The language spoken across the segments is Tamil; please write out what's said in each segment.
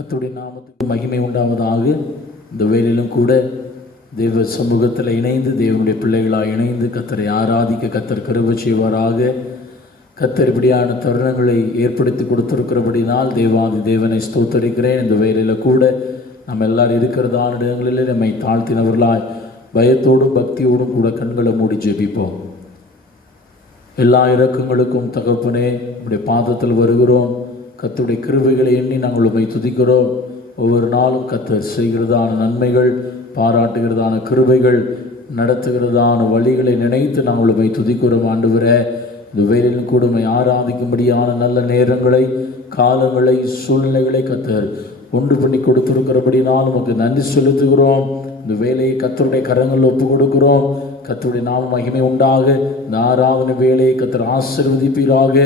கர்த்தருடைய நாமத்துக்கு மகிமை உண்டாவதாக. இந்த வேளையிலும் கூட தெய்வ சமூகத்தில் இணைந்து தேவனுடைய பிள்ளைகளாக இணைந்து கர்த்தரை ஆராதிக்க கர்த்தர் கிருபை செய்வாராக. கர்த்தர் இப்படியான தருணங்களை ஏற்படுத்தி கொடுத்திருக்கிறபடினால் தேவாதி தேவனை ஸ்தோத்தரிக்கிறேன். இந்த வேளையில் கூட நம்ம எல்லாரும் இருக்கிறதான இடங்களிலே நம்மை தாழ்த்தினவர்களாய் பயத்தோடும் பக்தியோடும் கூட கண்களை மூடி ஜெபிப்போம். எல்லா இரக்கங்களுக்கும் தகப்பனே உடைய பாதத்தில் வருகிறோம். கர்த்தருடைய கிருபைகளை எண்ணி நாங்கள் உம்மை துதிக்கிறோம். ஒவ்வொரு நாளும் கர்த்தர் செய்கிறதான நன்மைகள், பாராட்டுகிறதான கிருபைகள், நடத்துகிறதான வழிகளை நினைத்து நாங்கள் உம்மை துதிக்கிறோம். ஆண்டவரே, இந்த வேலையில் கூட உம்மை ஆராதிக்கும்படியான நல்ல நேரங்களை, காலங்களை, சூழ்நிலைகளை கர்த்தர் ஒன்று பண்ணி கொடுத்திருக்கிறபடினால் உமக்கு நன்றி செலுத்துகிறோம். இந்த வேலையை கர்த்தருடைய கரங்களில் ஒப்பு கொடுக்கிறோம். கர்த்தருடைய நாம மகிமை உண்டாக. இந்த ஆராதனை வேலையை கர்த்தர் ஆசீர்வதிப்பீராக,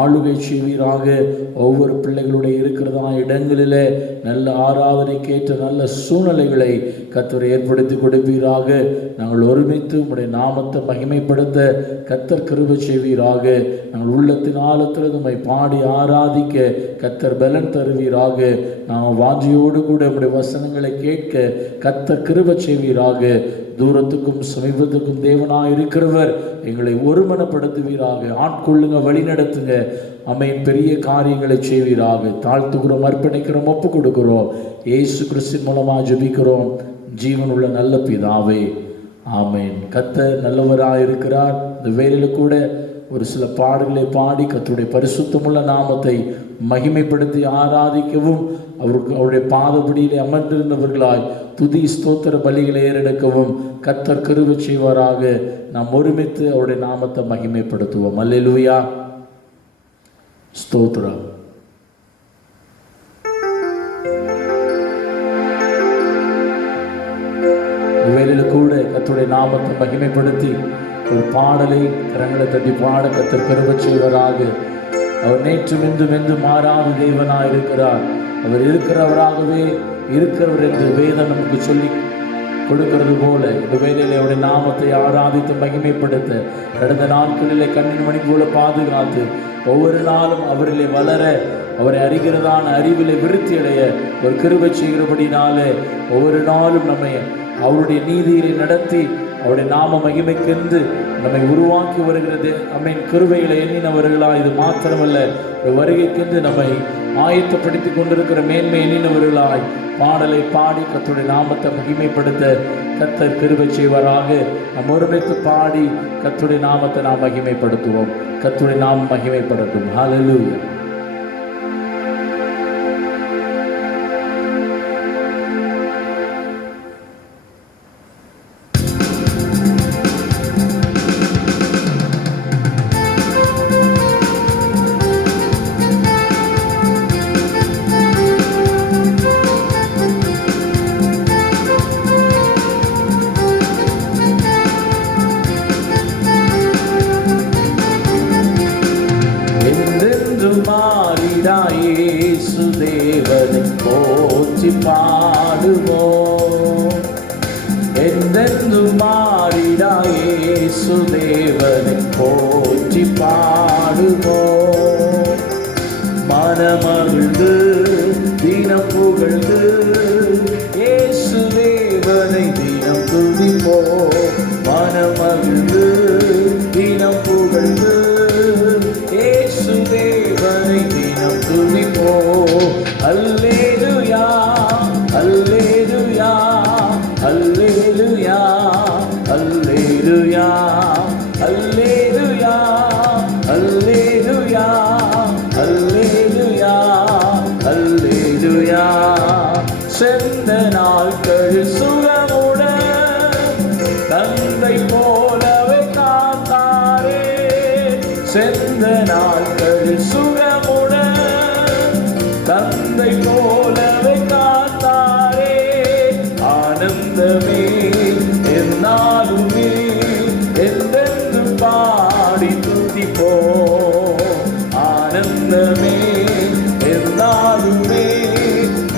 ஆளுகை செய்வீராக. ஒவ்வொரு பிள்ளைகளுடைய இருக்கிறதான இடங்களிலே நல்ல ஆராதனைக்கேற்ற நல்ல சூழ்நிலைகளை கர்த்தர் ஏற்படுத்தி கொடுப்பீராக. நாங்கள் ஒருமித்து உம்முடைய நாமத்தை மகிமைப்படுத்த கர்த்தர் கிருபை செய்வீராக. நாங்கள் உள்ளத்தின் ஆழத்தில் உம்மை பாடி ஆராதிக்க கர்த்தர் பலன் தருவீராக. நாங்கள் வாஞ்சியோடு கூட உம்முடைய வசனங்களை கேட்க கர்த்தர் கிருபை செய்வீராக. தூரத்துக்கும் சமீபத்துக்கும் தேவனாக இருக்கிறவர் எங்களை ஒருமனப்படுத்துவீராக. ஆட்கொள்ளுங்க, வழி நடத்துங்க. அமேன். பெரிய காரியங்களை செய்வீராக. தாழ்த்துகிறோம், அர்ப்பணிக்கிறோம், ஒப்பு கொடுக்கிறோம். இயேசு கிறிஸ்துவின் மூலமாக ஜெபிக்கிறோம் ஜீவனுள்ள நல்ல பிதாவே, ஆமேன். கர்த்தர் நல்லவராக இருக்கிறார். இந்த வேலையில் கூட ஒரு சில பாடல்களை பாடி கர்த்தருடைய பரிசுத்தமுள்ள நாமத்தை மகிமைப்படுத்தி ஆராதிக்கவும், அவருடைய பாதபடியிலே அமர்ந்திருந்தவர்களாய் துதி ஸ்தோத்திர பலிகளை ஏறெடுக்கவும் கர்த்தர் கிருபை செய்வாராக. நாம் ஒருமித்து அவருடைய நாமத்தை மகிமைப்படுத்துவோம். அல்லேலூயா, ஸ்தோத்திரம். வேலையில் கூட கர்த்தருடைய நாமத்தை மகிமைப்படுத்தி ஒரு பாடலை கரங்களை தட்டி பாட கர்த்தர் கிருபை செய்வாராக. அவர் நேற்றும் இன்றும் மாறாத தேவனாக இருக்கிறார். அவர் இருக்கிறவராகவே இருக்கிறவர் என்று வேதம் நமக்கு சொல்லி கொடுக்கிறது போல இந்த வேலையில் அவருடைய நாமத்தை ஆராதித்து மகிமைப்படுத்த கடந்த நாட்களிலே கண்ணின் மணி போல பாதுகாத்து ஒவ்வொரு நாளும் அவரிலே வளர, அவரை அறிகிறதான அறிவிலே விருத்தி அடைய ஒரு கிருபை செய்கிறபடினாலே ஒவ்வொரு நாளும் நம்மை அவருடைய நீதியிலே நடத்தி அவருடைய நாம மகிமைக்கென்று நம்மை உருவாக்கி வருகிறது. அம்மன் கிருபைகளை எண்ணினவர்களா? இது மாத்திரமல்ல, ஒரு வருகைக்கென்று நம்மை ஆயத்தப்படுத்தி கொண்டிருக்கிற மேன்மை எண்ணினவர்களாய் பாடலை பாடி கர்த்தருடைய நாமத்தை மகிமைப்படுத்த கர்த்தர் கிருபை செய்வாராக. நாம் ஒருமித்து பாடி கர்த்தருடைய நாமத்தை நாம் மகிமைப்படுத்துவோம். கர்த்தருடைய நாமம் மகிமைப்படட்டும். ஹல்லேலூயா. இயேசு தேவனை போற்றி பாடுவோம். என்றென்றும் மாறிடா இயேசு தேவனை போற்றி பாடுவோம். மனமகிழ்ந்து தினம் புகழ்ந்து இயேசு தேவனை தினம் துதிப்போம். மனமகிழ்ந்து தினம் புகழ்ந்து இயேசு தேவனை தினம் துதிப்போம். அல்லேலூயா, அல்லேலூயா, அல்லேலூயா, அல்லேலூயா, அல்லேலூயா, அல்லேலூயா, அல்லேலூயா, அல்லேலூயா. சென்ற நாட்களில் சுகமுடன் தந்தை போலவே காத்தாரே. சென்ற நாட்களில் சுகமுடன் தந்தை போலவே காத்தாரே. ஆனந்தமே என்னாலுமே என்றென்றும் பாடி துதிப்போம். ஆனந்தமே என்னாலுமே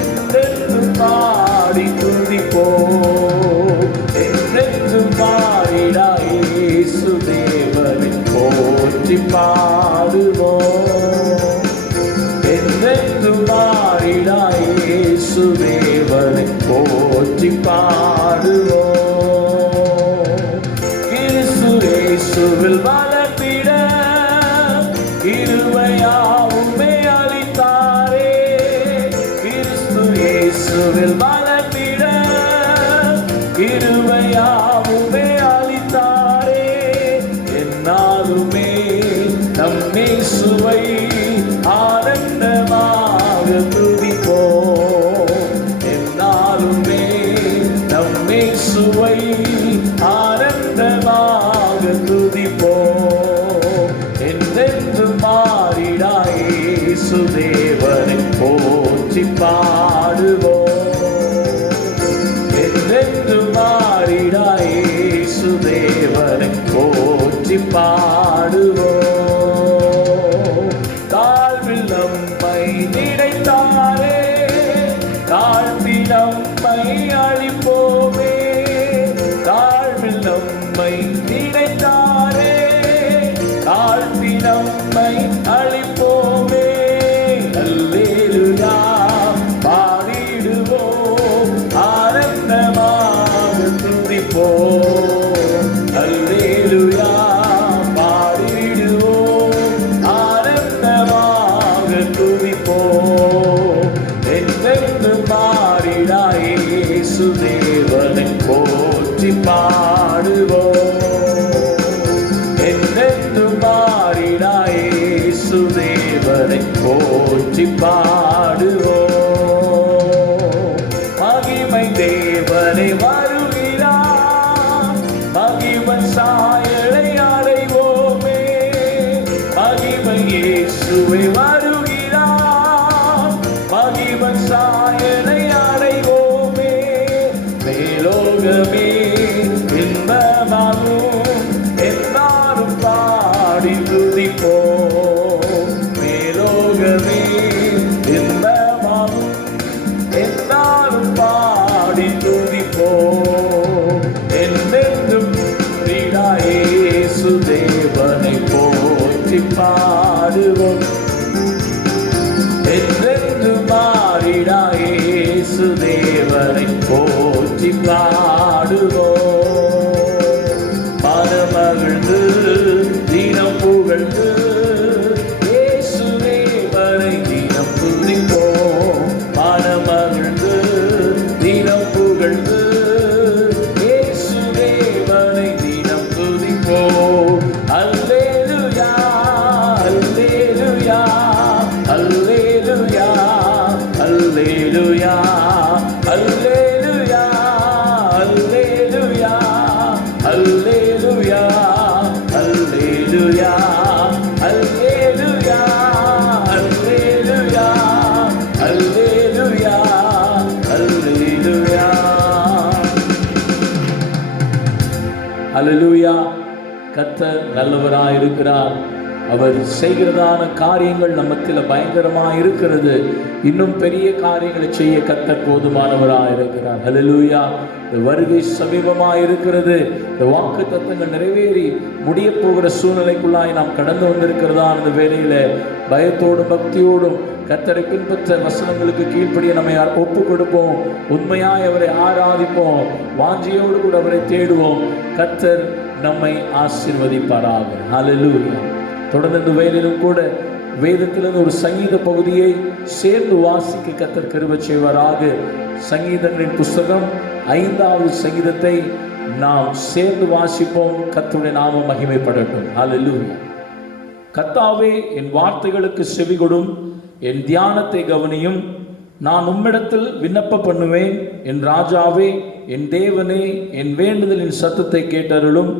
என்றென்றும் பாடி துதிப்போம். என்றென்றும் பாடிடா இயேசு தேவனை போற்றி பாடுவோம். என்றென்றும் பாடிடா இயேசுதேவனை போற்றி பாடுவோம். கிறிஸ்து இயேசுவில் வளர்ந்திட கிருபையாவுமே அளித்தாரே. கிறிஸ்து இயேசுவில் வளர்ந்திட கிருபையாவுமே அளித்தாரே. என்னாலுமே நம் இயேசுவை ஆனந்தமாக துதிப்போம். என்னாலுமே நம் இயேசுவை ஆனந்தமாக துதிப்போம். என்றென்று மாறிடா இயேசுதேவனை போற்றி பாடுவோம். என்றென்று மாறிடா இயேசுதேவனை போற்றி பாடுவோம். தாழ்வில் நம்மை நினைத்தாரே, தாழ்வி நம்மை அழிப்போமே. தாழ்வில் நம்மை நினைத்தாரே, தாழ்வி நம்மை அழிப்போமே. அல்லேலூயா பாடிடுவோம், ஆனந்தமாக துதிப்போம். அல்லேலூயா பாடிடுவோம், ஆனந்தமாக துதிப்போம். என்றென்று மாறிடா இயேசுதேவனை போற்றி பாடுவோம். என்றென்று மாறிடா இயேசுதேவனை போற்றி பாடுவோம். மகிமை தேவனை வருகிறார், மகிமன் சாயலை அடைவோமே. மகிமை இயேசுவை வருகிறார், மகிமன் சாயலை அடைவோமே. மேலோகமே இன்பமாகும், எல்லாரும் பாடி துதிப்போம். மேலோகமே இன்பமாகும், எல்லாரும் பாடி துதிப்போம். என்றென்றும் இயேசுதேவனை போற்றி பாடுவோம். என்றென்று மாறிடா இயேசுதேவனை போற்றி பாடுவோம். மனமகிழ்ந்து தினம் புகழ்ந்து இயேசுதேவனை தினம் துதிப்போம். மனமகிழ்ந்து தினம் புகழ்ந்து இயேசுதேவனை தினம் துதிப்போம். அல்லேலூயா அல்லேலூயா அல்லேலூயா அல்லேலூயா அல்லேலூயா அல்லேலூயா அல்லேலூயா அல்லேலூயா அல்லேலூயா அல்லேலூயா அல்லேலூயா அல்லேலூயா. அல்லேலூயா. கர்த்தர் நல்லவராயிருக்கிறார். அவர் செய்கிறதான காரியங்கள் நம்மத்தில் பயங்கரமாக இருக்கிறது. இன்னும் பெரிய காரியங்களை செய்ய கர்த்தர் போதுமானவராக இருக்கிறார். ஹல்லேலூயா. இந்த வருகை சமீபமாக இருக்கிறது. இந்த வாக்கு தத்தங்கள் நிறைவேறி முடிய போகிற சூழ்நிலைக்குள்ளாய் நாம் கடந்து வந்திருக்கிறதா அந்த வேளையில பயத்தோடும் பக்தியோடும் கர்த்தரை பின்பற்ற வசனங்களுக்கு கீழ்ப்படிய நம்மை ஒப்பு கொடுப்போம். உண்மையாய் அவரை ஆராதிப்போம். வாஞ்சியோடு கூட அவரை தேடுவோம். கர்த்தர் நம்மை ஆசீர்வதிப்பாராக. ஹல்லேலூயா. தொடர்ந்து இந்த வேளையிலும் கூட வேதத்திலிருந்து ஒரு சங்கீத பகுதியை சேர்ந்து வாசிக்க கர்த்தர் கிருபை செய்வாராக. சங்கீதங்களின் புஸ்தகம் 5வது சங்கீதத்தை நாம் சேர்ந்து வாசிப்போம். கர்த்தருடைய நாமம் மகிமைப்படட்டும். ஹல்லேலூயா. கர்த்தாவே, என் வார்த்தைகளுக்கு செவிகொடும், என் தியானத்தை கவனியும். நான் உம்மிடத்தில் விண்ணப்ப பண்ணுவேன். என் ராஜாவே, என் தேவனே, என் வேண்டுதலின் சத்தத்தை கேட்டருளும்.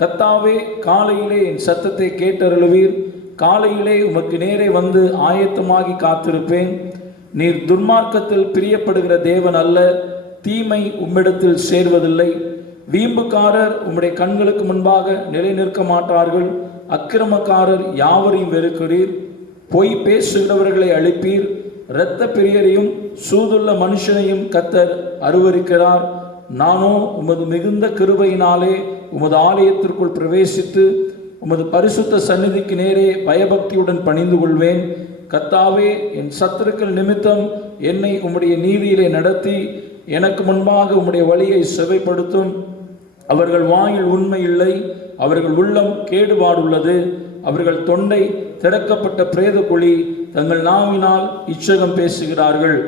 கர்த்தாவே, காலையிலே என் சத்தத்தை கேட்டருளுவீர். காலையிலே உமக்கு நேரே வந்து ஆயத்தமாகி காத்திருப்பேன். நீர் துன்மார்க்கத்தில் பிரியப்படுகிற தேவன் அல்ல, தீமை உம்மிடத்தில் சேர்வதில்லை. வீம்புக்காரர் உம்முடைய கண்களுக்கு முன்பாக நிலை நிற்க மாட்டார்கள். அக்கிரமக்காரர் யாவரையும் வெறுக்கிறீர். பொய் பேசுகிறவர்களை அழிப்பீர். இரத்த பிரியரையும் சூதுள்ள மனுஷனையும் கர்த்தர் அருவருக்கிறார். நானோ உமது மிகுந்த கிருபையினாலே உமது ஆலயத்திற்குள் பிரவேசித்து உமது பரிசுத்த சந்நிதிக்கு நேரே பயபக்தியுடன் பணிந்து கொள்வேன். கர்த்தாவே, என் சத்துருக்கள் நிமித்தம் என்னை உம்முடைய நீதியிலே நடத்தி எனக்கு முன்பாக உம்முடைய வழியை செவைப்படுத்தும். அவர்கள் வாயில் உண்மை இல்லை, அவர்கள் உள்ளம் கேடுபாடுள்ளது. அவர்கள் தொண்டை திறக்கப்பட்ட பிரேத குழி, தங்கள் நாவினால் இச்சகம் பேசுகிறார்கள்.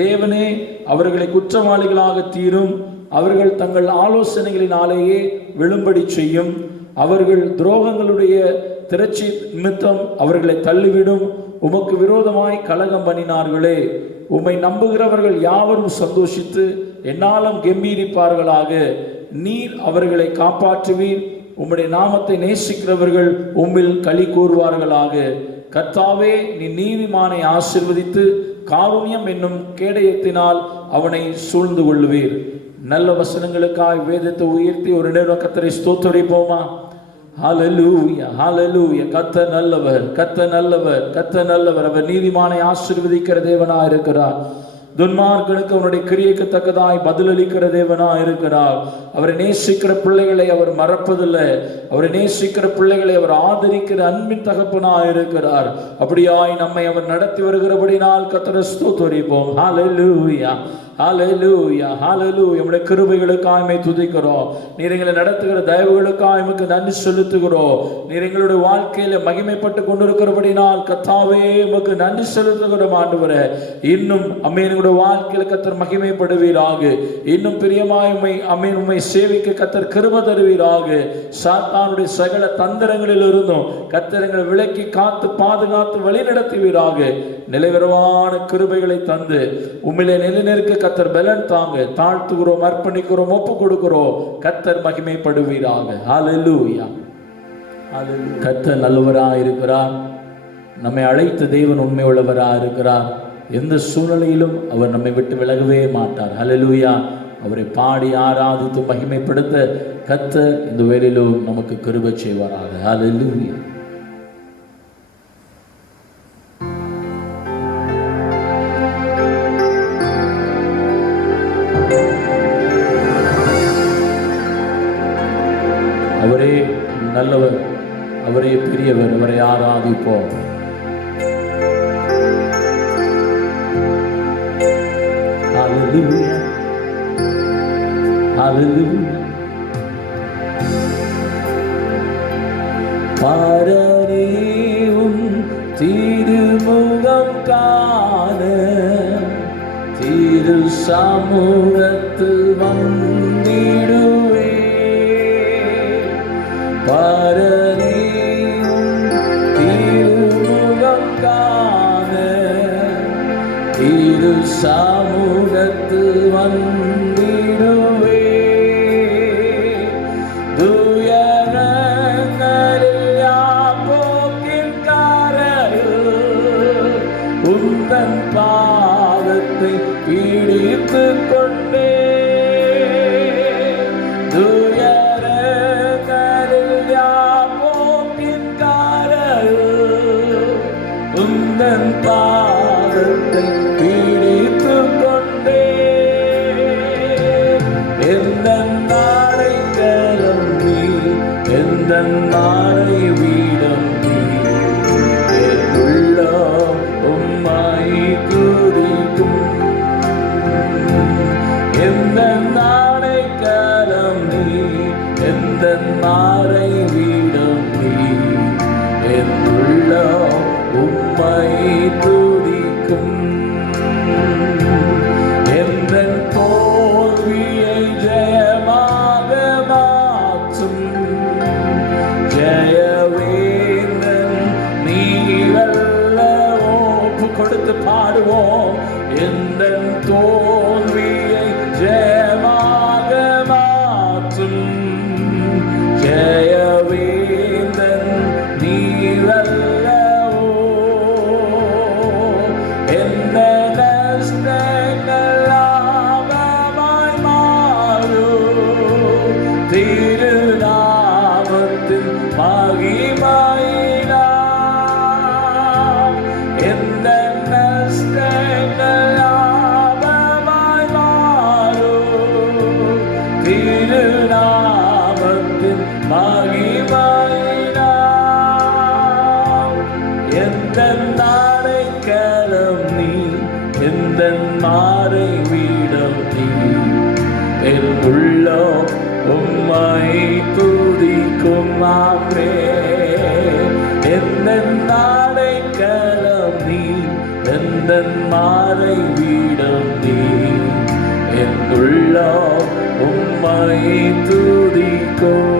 தேவனே அவர்களை குற்றவாளிகளாக தீரும். அவர்கள் தங்கள் ஆலோசனைகளினாலேயே விழும்படி செய்யும். அவர்கள் துரோகங்களுடைய திரட்சி நிமித்தம் அவர்களை தள்ளிவிடும். உமக்கு விரோதமாய் கலகம் பண்ணினார்களே. உம்மை நம்புகிறவர்கள் யாவரும் சந்தோஷித்து என்னாலும் கெம்பீரிப்பார்களாக. நீர் அவர்களை காப்பாற்றுவீர். உம்முடைய நாமத்தை நேசிக்கிறவர்கள் உம்மில் களி கூறுவார்களாக. கர்த்தாவே, நீ நீதிமானை ஆசீர்வதித்து காருண்யம் என்னும் கேடயத்தினால் அவனை சூழ்ந்து கொள்ளுவீர். நல்ல வசனங்களுக்காய் வேதத்தை உயர்த்தி ஒரு நேரம் கர்த்தரை ஸ்தோத்திரிப்போமா? ஹல்லேலூயா, ஹல்லேலூயா. கர்த்தர் நல்லவர், கர்த்தர் நல்லவர், கர்த்தர் நல்லவர். அவர் நீதிமானை ஆசீர்வதிக்கிற தேவனாய் இருக்கிறார். துன்மார்க்கனுக்கு அவனுடைய கிரியைக்கு தக்கதாய் பதிலளிக்கிற தேவனாய் இருக்கிறார். அவரை நேசிக்கிற பிள்ளைகளை அவர் மறப்பதில்லை. அவரை நேசிக்கிற பிள்ளைகளை அவர் ஆதரிக்கிற அன்பின் தகப்பனாய் இருக்கிறார். அப்படியாய் நம்மை அவர் நடத்தி வருகிறபடினால் கர்த்தரை ஸ்தோத்திரிப்போம். ஹல்லேலூயா, ஹல்லேலூயா, ஹல்லேலூயா. நம்முடைய கிருபைகளுக்காக உம்மை துதிக்கிறோம். நீர் எங்களை நடத்துகிற தயவுகளுக்காக உமக்கு நன்றி செலுத்துகிறோம். நீர் எங்களுடைய வாழ்க்கையில மகிமைப்பட்டு கொண்டிருக்கிறபடினால் கர்த்தாவே உமக்கு நன்றி செலுத்துகிறோம் ஆண்டவரே. இன்னும் அமேன் எங்களுடைய வாழ்க்கையில கர்த்தர் மகிமைப்படுவீராக. இன்னும் பிரியமாய் உம்மை சேவிக்க கர்த்தர் கிருபை தருவீராக. சாத்தானுடைய சகல தந்திரங்களில் இருந்தும் கர்த்தர் எங்களை விலக்கி காத்து பாதுகாத்து வழி நடத்துவீராக. நிலைவரமான கிருபைகளை தந்து உம்மிலே நிலைநிற்க கர்த்தர் பலன் தாங்க. தாழ்த்துகிறோம், அர்ப்பணிக்கிறோம், ஒப்பு கொடுக்கிறோம். கர்த்தர் மகிமைப்படுவீராக. ஹல்லேலூயா, ஹல்லேலூயா. கர்த்தர் நல்லவராக இருக்கிறார். நம்மை அழைத்த தேவன் உண்மை உள்ளவராக இருக்கிறார். எந்த சூழ்நிலையிலும் அவர் நம்மை விட்டு விலகவே மாட்டார். ஹல்லேலூயா. அவரை பாடி ஆராதித்து மகிமைப்படுத்த கர்த்தர் இந்த வேளையிலும் நமக்கு கிருபை செய்வாராக. ஹல்லேலூயா. அவரே நல்லவர், அவரே பெரியவர், அவரை ஆராதிப்போம். ஹல்லேலூயா, ஹல்லேலூயா. பாரரே உம் திருமுகம் காண திரு சமூகத்தில் வந்திடுவே. பாரரே உம் திருமுகம் காண திரு சமூகத்தில் வந்திடுவே. உந்தன் பாதத்தை பிடித்து கொண்டே துயரங்களில் யாக்கோபின் காரையில் உந்தன் பாதத்தை பிடித்து கொண்டே. எந்த நாளை கலம் நீ, எந்த நாளை வீடம் நீ, உம்மை துதிக்கும். எந்த நாளை கலம் நீ, எந்த நாளை வீடம் நீ, என் உள்ளம் உம்மை துதிக்கும். எந்த தோல்வியை ஜெயமாக மாற்றும் ஜெயவேந்தன் நீவல்லவோ. கொடுத்து பாடுவோம். எந்த தோல்வியை ஜெயமாக மாற்றும் ஜெயவேந்தன் நீவல்லவோ. எந்த நஷ்டங்கள் லாபமாய் மாறும் திருநாமத்தின் மகிமையினால். எந்த நஷ்டங்கள் லாபமாய் மாறும் திருநாமத்தின் மகிமையினால். எந்த நாளை கலம் நீ, எந்த எந்தன் மறைவிடம் நீ, என் உள்ளம் உம்மை துதிக்கும். ஆமே. எந்தன் அடைக்கலம் நீ, எந்தன் மறைவிடம் நீ, என் உள்ளம் உம்மை துதிக்கும்.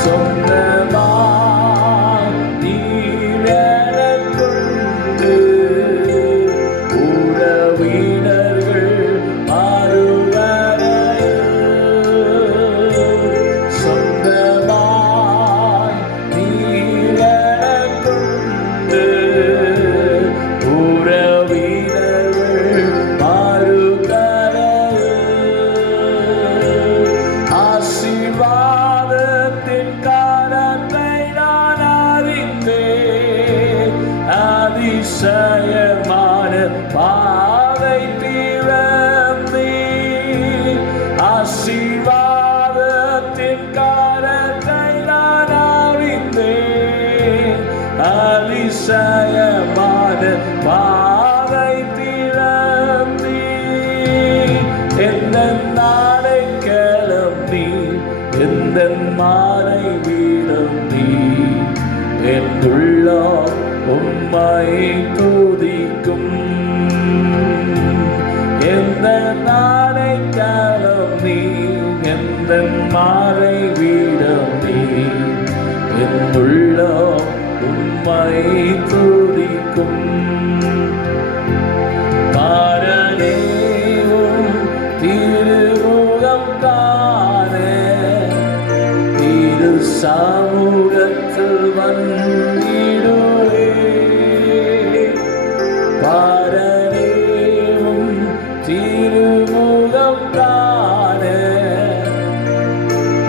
சொந்தமாய் நீர் எனக்குண்டு, உறவினர்கள் மறுவரையில். சொந்தமாய் நீர் எனக்குண்டு, உறவினர்கள் மறுகரையில். ஆசீர்வாதத்தின் காலத்தை நான் அறிந்தேன், அதிசயமான பாதை திறந்தீர். ஆசீர்வாதத்தின் காலத்தை நான் அறிந்தேன், அதிசயமான பாதை திறந்தீர். எந்தன் அடைக்கலம் நீ, எந்தன் மறைவிடம் நீ, என் உள்ளம் உம்மை துதிக்கும். எந்தன் அடைக்கலம் நீ, எந்தன் மறைவிடம் நீ, என் உள்ளம் உம்மை துதிக்கும். பாரனேவும் திருமுகம் காண, திரு சமூகத்தில் வந்திடுவே. பாரனேவும் திருமுகம் காண,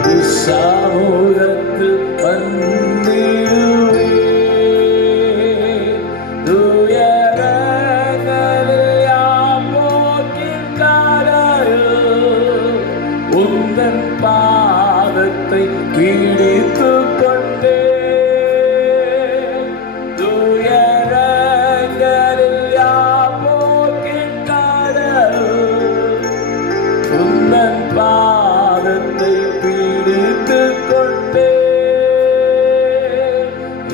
திரு சமூகத்தில் வந்திடுவே. துயரங்களில் யாம் போக்கின் காலையில், உந்தன் பாதத்தை பிடித்துக் கொண்டே. துயரங்களில் யாம் போக்கின் காலையில், உந்தன் பாதத்தை பிடித்துக் கொண்டே.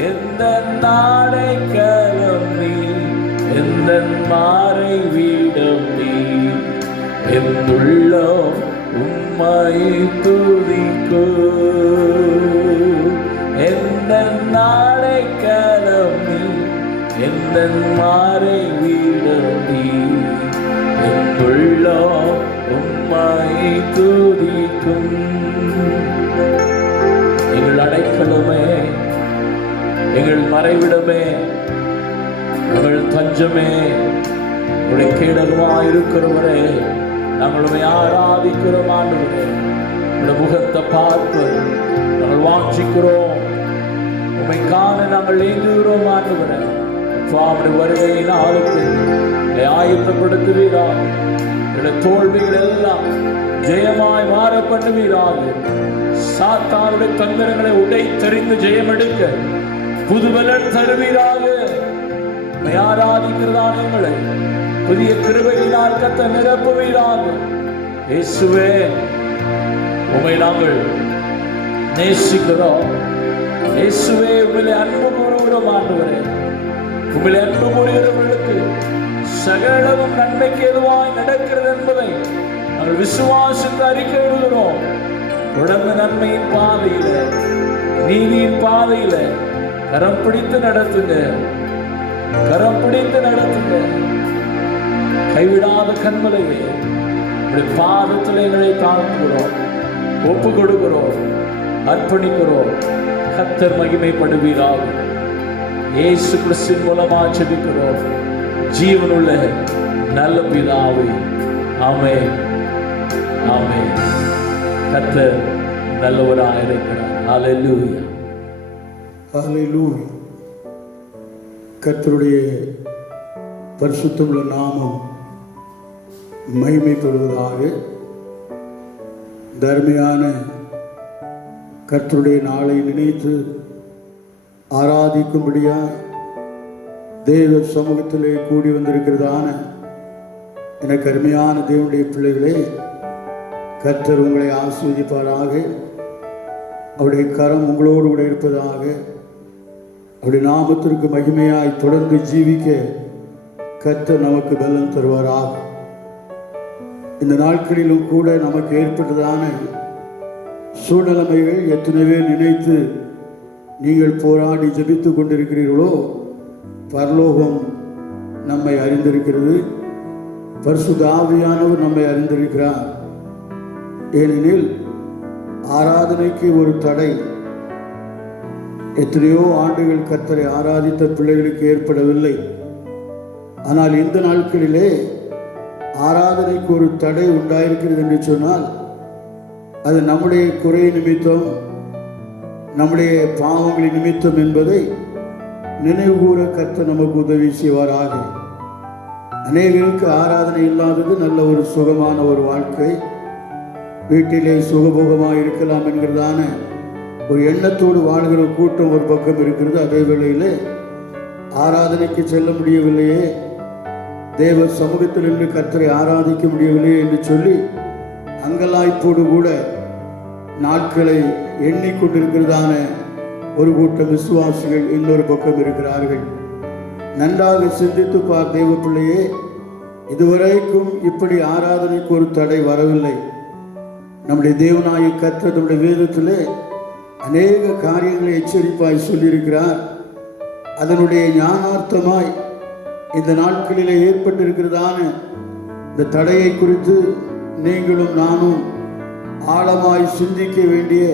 எந்தன் அடைக்கலம் நீ, எந்தன் மறைவிடம் நீ, என் உள்ளம் உம்மை துதிக்கும். எந்தன் அடைக்கலம் நீ, எந்தன் மறைவிடம் நீ, என் உள்ளம் உம்மை துதிக்கும். எங்கள் அடைக்கலமே, எங்கள் மறைவிடமே, எங்கள் தஞ்சமே, உடைய கேடகமாய் இருக்கிறவரே, நாங்கள் உம்மை ஆராதிக்கிறோம். ஆண்டவரே, உடைய முகத்தை பார்ப்பது நாங்கள் வாஞ்சிக்கிறோம். உம்மை காண நாங்கள் ஏங்குகிறோம். ஆண்டவரே, சுவாமி வருகை நாளுக்கு என்னை ஆயத்தப்படுத்துவீராக. என்னுடைய தோல்விகள் எல்லாம் ஜெயமாய் மாற பண்ணுவீராக. சாத்தானுடைய தந்திரங்களை உடைத்தெறிந்து ஜெயம் எடுக்க புதுபலன் தருவீராக. உம்மை ஆராதிக்கிறதான எங்களை புதிய கிருபையினால் கர்த்தர் நிரப்புவீராக. இயேசுவே, உம்மை நாங்கள் நேசிக்கிறோம். இயேசுவே, உம்மிலே அன்பு கூறுகிறோம். ஆண்டவரே, உம்மிலே அன்பு கூறுகிறவர்களுக்கு சகலமும் நன்மைக்கு எதுவாய் நடக்கிறது என்பதை நாங்கள் விசுவாசித்து அறிக்கை எழுதுகிறோம். தொடர்ந்து நன்மையின் பாதையில, நீதியின் பாதையில கரம் பிடித்து நடத்துங்க, கரம் பிடித்து நடத்துங்க. கைவிடாத கண்மலையே, பாதத்தில் எங்களை தாழ்த்துகிறோம், ஒப்பு கொடுக்கிறோம், அர்ப்பணிக்கிறோம். கர்த்தர் மகிமைப்படுவீராக. இயேசு கிறிஸ்துவின் மூலமா ஜெபிக்கிறோம் ஜீவனுள்ள நல்ல பிதாவே. ஆமென், ஆமென். கர்த்தர் நல்லவராக இருக்கிறார். ஹல்லேலூயா, ஹல்லேலூயா. கர்த்தருடைய பரிசுத்தமுள்ள நாமம் மகிமைப்படுவதாக. தர்மையான கர்த்தருடைய நாளை நினைத்து ஆராதிக்கும்படியா தேவ சமூகத்திலே கூடி வந்திருக்கிறதான எனக்கு அருமையான தேவனுடைய பிள்ளைகளே, கர்த்தர் உங்களை ஆசீர்வதிப்பாராக. அவருடைய கரம் உங்களோடு கூட இருப்பதாக. அவருடைய நாமத்திற்கு மகிமையாய் தொடர்ந்து ஜீவிக்க கர்த்தர் நமக்கு பலன் தருவாராக. இந்த நாட்களிலும் கூட நமக்கு ஏற்பட்டதான சூழ்நிலைமைகள் எத்தனைவே நினைத்து நீங்கள் போராடி ஜெபித்து கொண்டிருக்கிறீர்களோ, பரலோகம் நம்மை அறிந்திருக்கிறது. பரிசுத்த ஆவியானவர் நம்மை அறிந்திருக்கிறார். ஏனெனில் ஆராதனைக்கு ஒரு தடை எத்தனையோ ஆண்டுகள் கர்த்தரை ஆராதித்த பிள்ளைகளுக்கு ஏற்படவில்லை. ஆனால் இந்த நாட்களிலே ஆராதனைக்கு ஒரு தடை உண்டாயிருக்கிறது என்று சொன்னால், அது நம்முடைய குறை நிமித்தம், நம்முடைய பாவங்களின் நிமித்தம் என்பதை நினைவுகூர கர்த்தர் நமக்கு உதவி செய்வாராக. அநேகருக்கு ஆராதனை இல்லாதது நல்ல ஒரு சுகமான ஒரு வாழ்க்கை, வீட்டிலே சுகபோகமாக இருக்கலாம் என்கிறதான ஒரு எண்ணத்தோடு வாழ்கிற கூட்டம் ஒரு பக்கம் இருக்கிறது. அதே வேளையிலே ஆராதனைக்கு செல்ல முடியவில்லையே, தேவ சமூகத்தில் இருந்து கர்த்தரை ஆராதிக்க முடியவில்லையே என்று சொல்லி அங்கலாய்ப்போடு கூட நாட்களை எண்ணிக்கொண்டிருக்கிறதான ஒரு கூட்டம் விசுவாசிகள் இன்னொரு பக்கம் இருக்கிறார்கள். நன்றாக சிந்தித்து பார் தேவ பிள்ளையே, இதுவரைக்கும் இப்படி ஆராதனைக்கு ஒரு தடை வரவில்லை. நம்முடைய தேவனாய கர்த்தர் நம்முடைய வேதத்திலே அநேக காரியங்களை எச்சரிப்பாய் சொல்லியிருக்கிறார். அதனுடைய ஞானார்த்தமாய் இந்த நாட்களிலே ஏற்பட்டிருக்கிறதான இந்த தடையை குறித்து நீங்களும் நானும் ஆழமாய் சிந்திக்க வேண்டிய,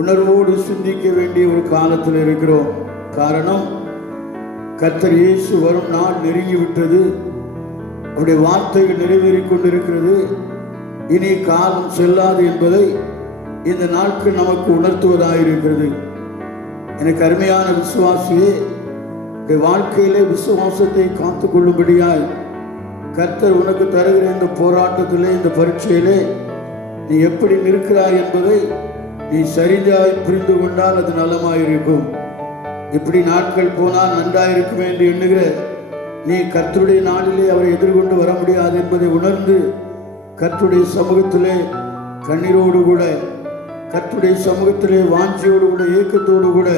உணர்வோடு சிந்திக்க வேண்டிய ஒரு காலத்தில் இருக்கிறோம். காரணம், கர்த்தர் இயேசு வரும் நாள் நெருங்கிவிட்டது. அவருடைய வார்த்தைகள் நிறைவேறிக் கொண்டிருக்கிறது. இனி காலம் செல்லாது என்பதை இந்த நாட்கள் நமக்கு உணர்த்துவதாயிருக்கிறது. எனக்கு அருமையான விசுவாசியே, வாழ்க்கையிலே விசுவாசத்தை காத்து கொள்ளும்படியாய் கர்த்தர் உனக்கு தருகிற இந்த போராட்டத்திலே, இந்த பரீட்சையிலே நீ எப்படி நிற்கிறாய் என்பதை நீ சரியாய் புரிந்து கொண்டால் அது நலமாயிருக்கும். இப்படி நாட்கள் போனால் நன்றாயிருக்குமே என்று எண்ணுகிற நீ கர்த்தருடைய நாளிலே அவரை எதிர்கொண்டு வர முடியாது என்பதை உணர்ந்து கர்த்தருடைய சமூகத்திலே கண்ணீரோடு கூட, கர்த்தருடைய சமூகத்திலே வாஞ்சியோடு கூட, ஏக்கத்தோடு கூட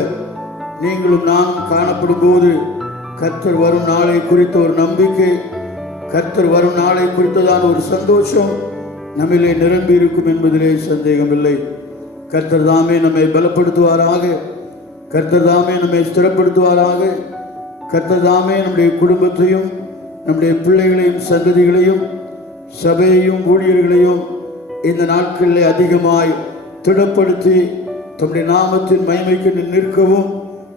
நீங்களும் நானும் காணப்படும் போது கர்த்தர் வரும் நாளை குறித்த ஒரு நம்பிக்கை, கர்த்தர் வரும் நாளை குறித்ததான ஒரு சந்தோஷம் நம்மிலே நிரம்பி இருக்கும் என்பதிலே சந்தேகமில்லை. கர்த்தர் தாமே நம்மை பலப்படுத்துவாராக. கர்த்தர் தாமே நம்மை ஸ்திரப்படுத்துவாராக. கர்த்தர் தாமே நம்முடைய குடும்பத்தையும், நம்முடைய பிள்ளைகளையும், சந்ததிகளையும், சபையையும், ஊழியர்களையும் இந்த நாட்களிலே அதிகமாய் திடப்படுத்தி தம்முடைய நாமத்தின் மகிமைக்கு நிற்கவும்,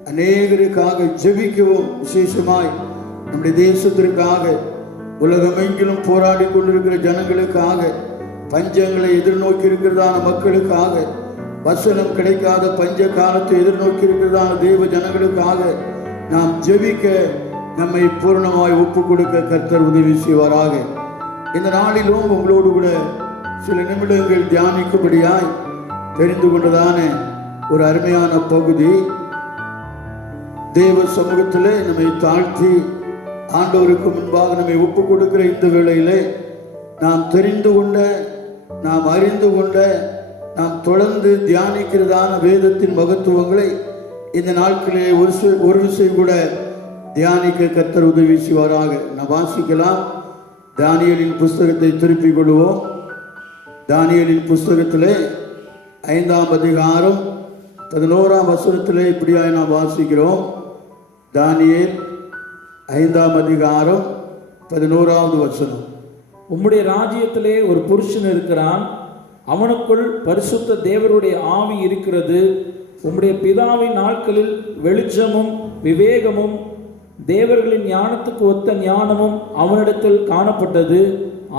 அநேகருக்காக ஜெபிக்கவும், விசேஷமாய் நம்முடைய தேசத்திற்காக, உலகமெங்கிலும் போராடி கொண்டிருக்கிற ஜனங்களுக்காக, பஞ்சங்களை எதிர்நோக்கி இருக்கிறதான மக்களுக்காக, வசனம் கிடைக்காத பஞ்ச காலத்தை எதிர்நோக்கி இருக்கிறதான தேவ ஜனங்களுக்காக நாம் ஜெபிக்க, நம்மை பூர்ணமாய் ஒப்பு கொடுக்க கர்த்தர் உதவி செய்வாராக. இந்த நாளிலும் உங்களோடு கூட சில நிமிடங்கள் தியானிக்கும்படியாய் தெரிந்து கொண்டதான ஒரு அருமையான பகுதி, தேவ சமூகத்திலே நம்மை தாழ்த்தி ஆண்டவருக்கு முன்பாக நம்மை ஒப்பு கொடுக்கிற இந்த வேளையிலே நாம் தெரிந்து கொண்ட, நாம் அறிந்து கொண்ட, நாம் தொடர்ந்து தியானிக்கிறதான வேதத்தின் மகத்துவங்களை இந்த நாட்களிலே ஒரு விஷயம் கூட தியானிக்க கர்த்தர் உதவி செய்வாராக. நாம் வாசிக்கலாம். தானியேலின் புஸ்தகத்தை திருப்பிக் கொள்வோம். தானியேலின் புஸ்தகத்திலே 5ஆம் அதிகாரம் 11ஆம் வசனத்திலே இப்படியாய் நாம் வாசிக்கிறோம். தானியேல் 5ஆம் அதிகாரம் 11வது வசனம். உம்முடைய ராஜ்யத்திலே ஒரு புருஷன் இருக்கிறான், அவனுக்குள் பரிசுத்த தேவருடைய ஆவி இருக்கிறது. உம்முடைய பிதாவின் நாட்களில் வெளிச்சமும் விவேகமும் தேவர்களின் ஞானத்துக்கு ஒத்த ஞானமும் அவனிடத்தில் காணப்பட்டது.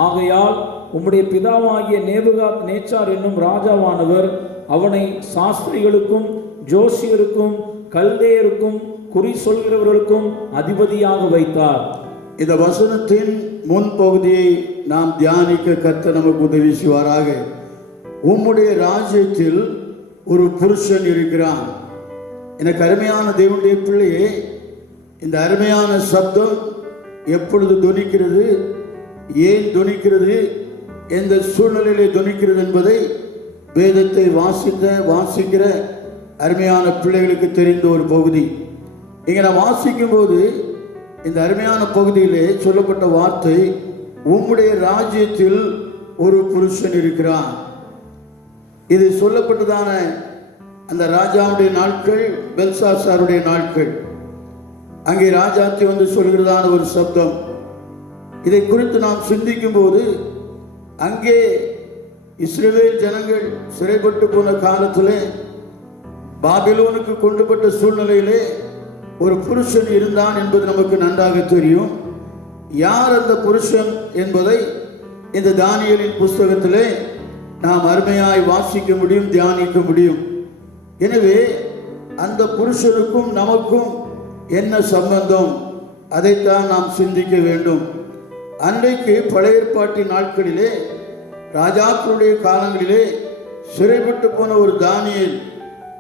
ஆகையால் உம்முடைய பிதாவாகிய நேபுகாத் நேச்சார் என்னும் ராஜாவானவர் அவனை சாஸ்திரிகளுக்கும் ஜோசியருக்கும் கல்தேயருக்கும் குறி சொல்கிறவர்களுக்கும் அதிபதியாக வைத்தார். இந்த வசனத்தின் முன்பகுதியை நாம் தியானிக்க கர்த்தர் நமக்கு உதவி செய்வாராக. உம்முடைய ராஜ்யத்தில் ஒரு புருஷன் இருக்கிறான். எனக்கு அருமையான தேவனுடைய பிள்ளையே, இந்த அருமையான சப்தம் எப்பொழுது தொனிக்கிறது, ஏன் தொனிக்கிறது, எந்த சூழ்நிலையிலே தொனிக்கிறது என்பதை வேதத்தை வாசிக்கிற அருமையான பிள்ளைகளுக்கு தெரிந்த ஒரு பகுதி. இங்கே நான் வாசிக்கும் போது இந்த அருமையான பகுதியிலே சொல்லப்பட்ட வார்த்தை, உம்முடைய ராஜ்யத்தில் ஒரு புருஷன் இருக்கிறான். இது சொல்லப்பட்டதான அந்த ராஜாவுடைய நாட்கள், பெல்சாசாருடைய நாட்கள். அங்கே ராஜாத்தி வந்து சொல்கிறதான ஒரு சப்தம். இதை குறித்து நாம் சிந்திக்கும் போது, அங்கே இஸ்ரவேல் ஜனங்கள் சிறைப்பட்டு போன காலத்திலே பாபிலோனுக்கு கொண்டுபட்ட சூழ்நிலையிலே ஒரு புருஷன் இருந்தான் என்பது நமக்கு நன்றாக தெரியும். யார் அந்த புருஷன் என்பதை இந்த தானியேலின் புஸ்தகத்திலே நாம் அருமையாய் வாசிக்க முடியும், தியானிக்க முடியும். எனவே அந்த புருஷனுக்கும் நமக்கும் என்ன சம்பந்தம், அதைத்தான் நாம் சிந்திக்க வேண்டும். அன்றைக்கு பழைய ஏற்பாட்டின் நாட்களிலே, ராஜாக்களுடைய காலங்களிலே சிறைப்பட்டு போன ஒரு தானியேல்,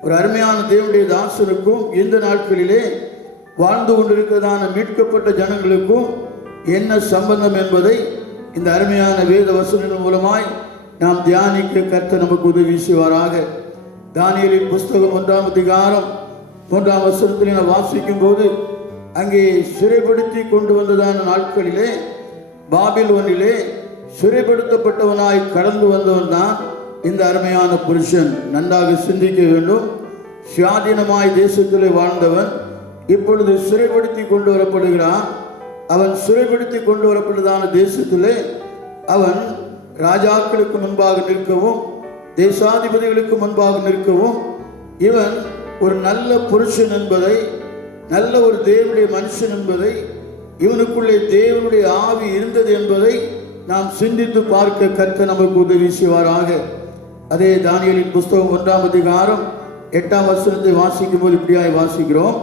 ஒரு அருமையான தேவனுடைய தாசனுக்கும் இந்த நாட்களிலே வாழ்ந்து கொண்டிருக்கிறதான மீட்கப்பட்ட ஜனங்களுக்கும் என்ன சம்பந்தம் என்பதை இந்த அருமையான வேத வசனங்கள் மூலமாய் நாம் தியானிக்க கர்த்தர் நமக்கு உதவி செய்வாராக. தானியேலின் புஸ்தகம் 1ஆம் அதிகாரம் 3ஆம் வசனத்தில் நான் வாசிக்கும் போது, அங்கே சிறைப்படுத்தி கொண்டு வந்ததான நாட்களிலே பாபிலோனிலே சிறைப்படுத்தப்பட்டவனாய் கடந்து வந்தவன் தான் இந்த அருமையான புருஷன். நன்றாக சிந்திக்க வேண்டும். சுயாதீனமாய் தேசத்திலே வாழ்ந்தவன் இப்பொழுது சிறைப்படுத்தி கொண்டு வரப்படுகிறான். அவன் சிறைப்படுத்தி கொண்டு வரப்பட்டதான தேசத்திலே அவன் ராஜாக்களுக்கு முன்பாக நிற்கவும், தேசாதிபதிகளுக்கு முன்பாக நிற்கவும், இவன் ஒரு நல்ல புருஷன் என்பதை, நல்ல ஒரு தேவனுடைய மனுஷன் என்பதை, இவனுக்குள்ளே தேவனுடைய ஆவி இருந்தது என்பதை நாம் சிந்தித்து பார்க்க கர்த்தர் நமக்கு உதவி செய்வாராக. அதே தானியேலின் புஸ்தகம் 1ஆம் அதிகாரம் 8ஆம் வசனத்தை வாசிக்கும் போது இப்படியாய் வாசிக்கிறோம்.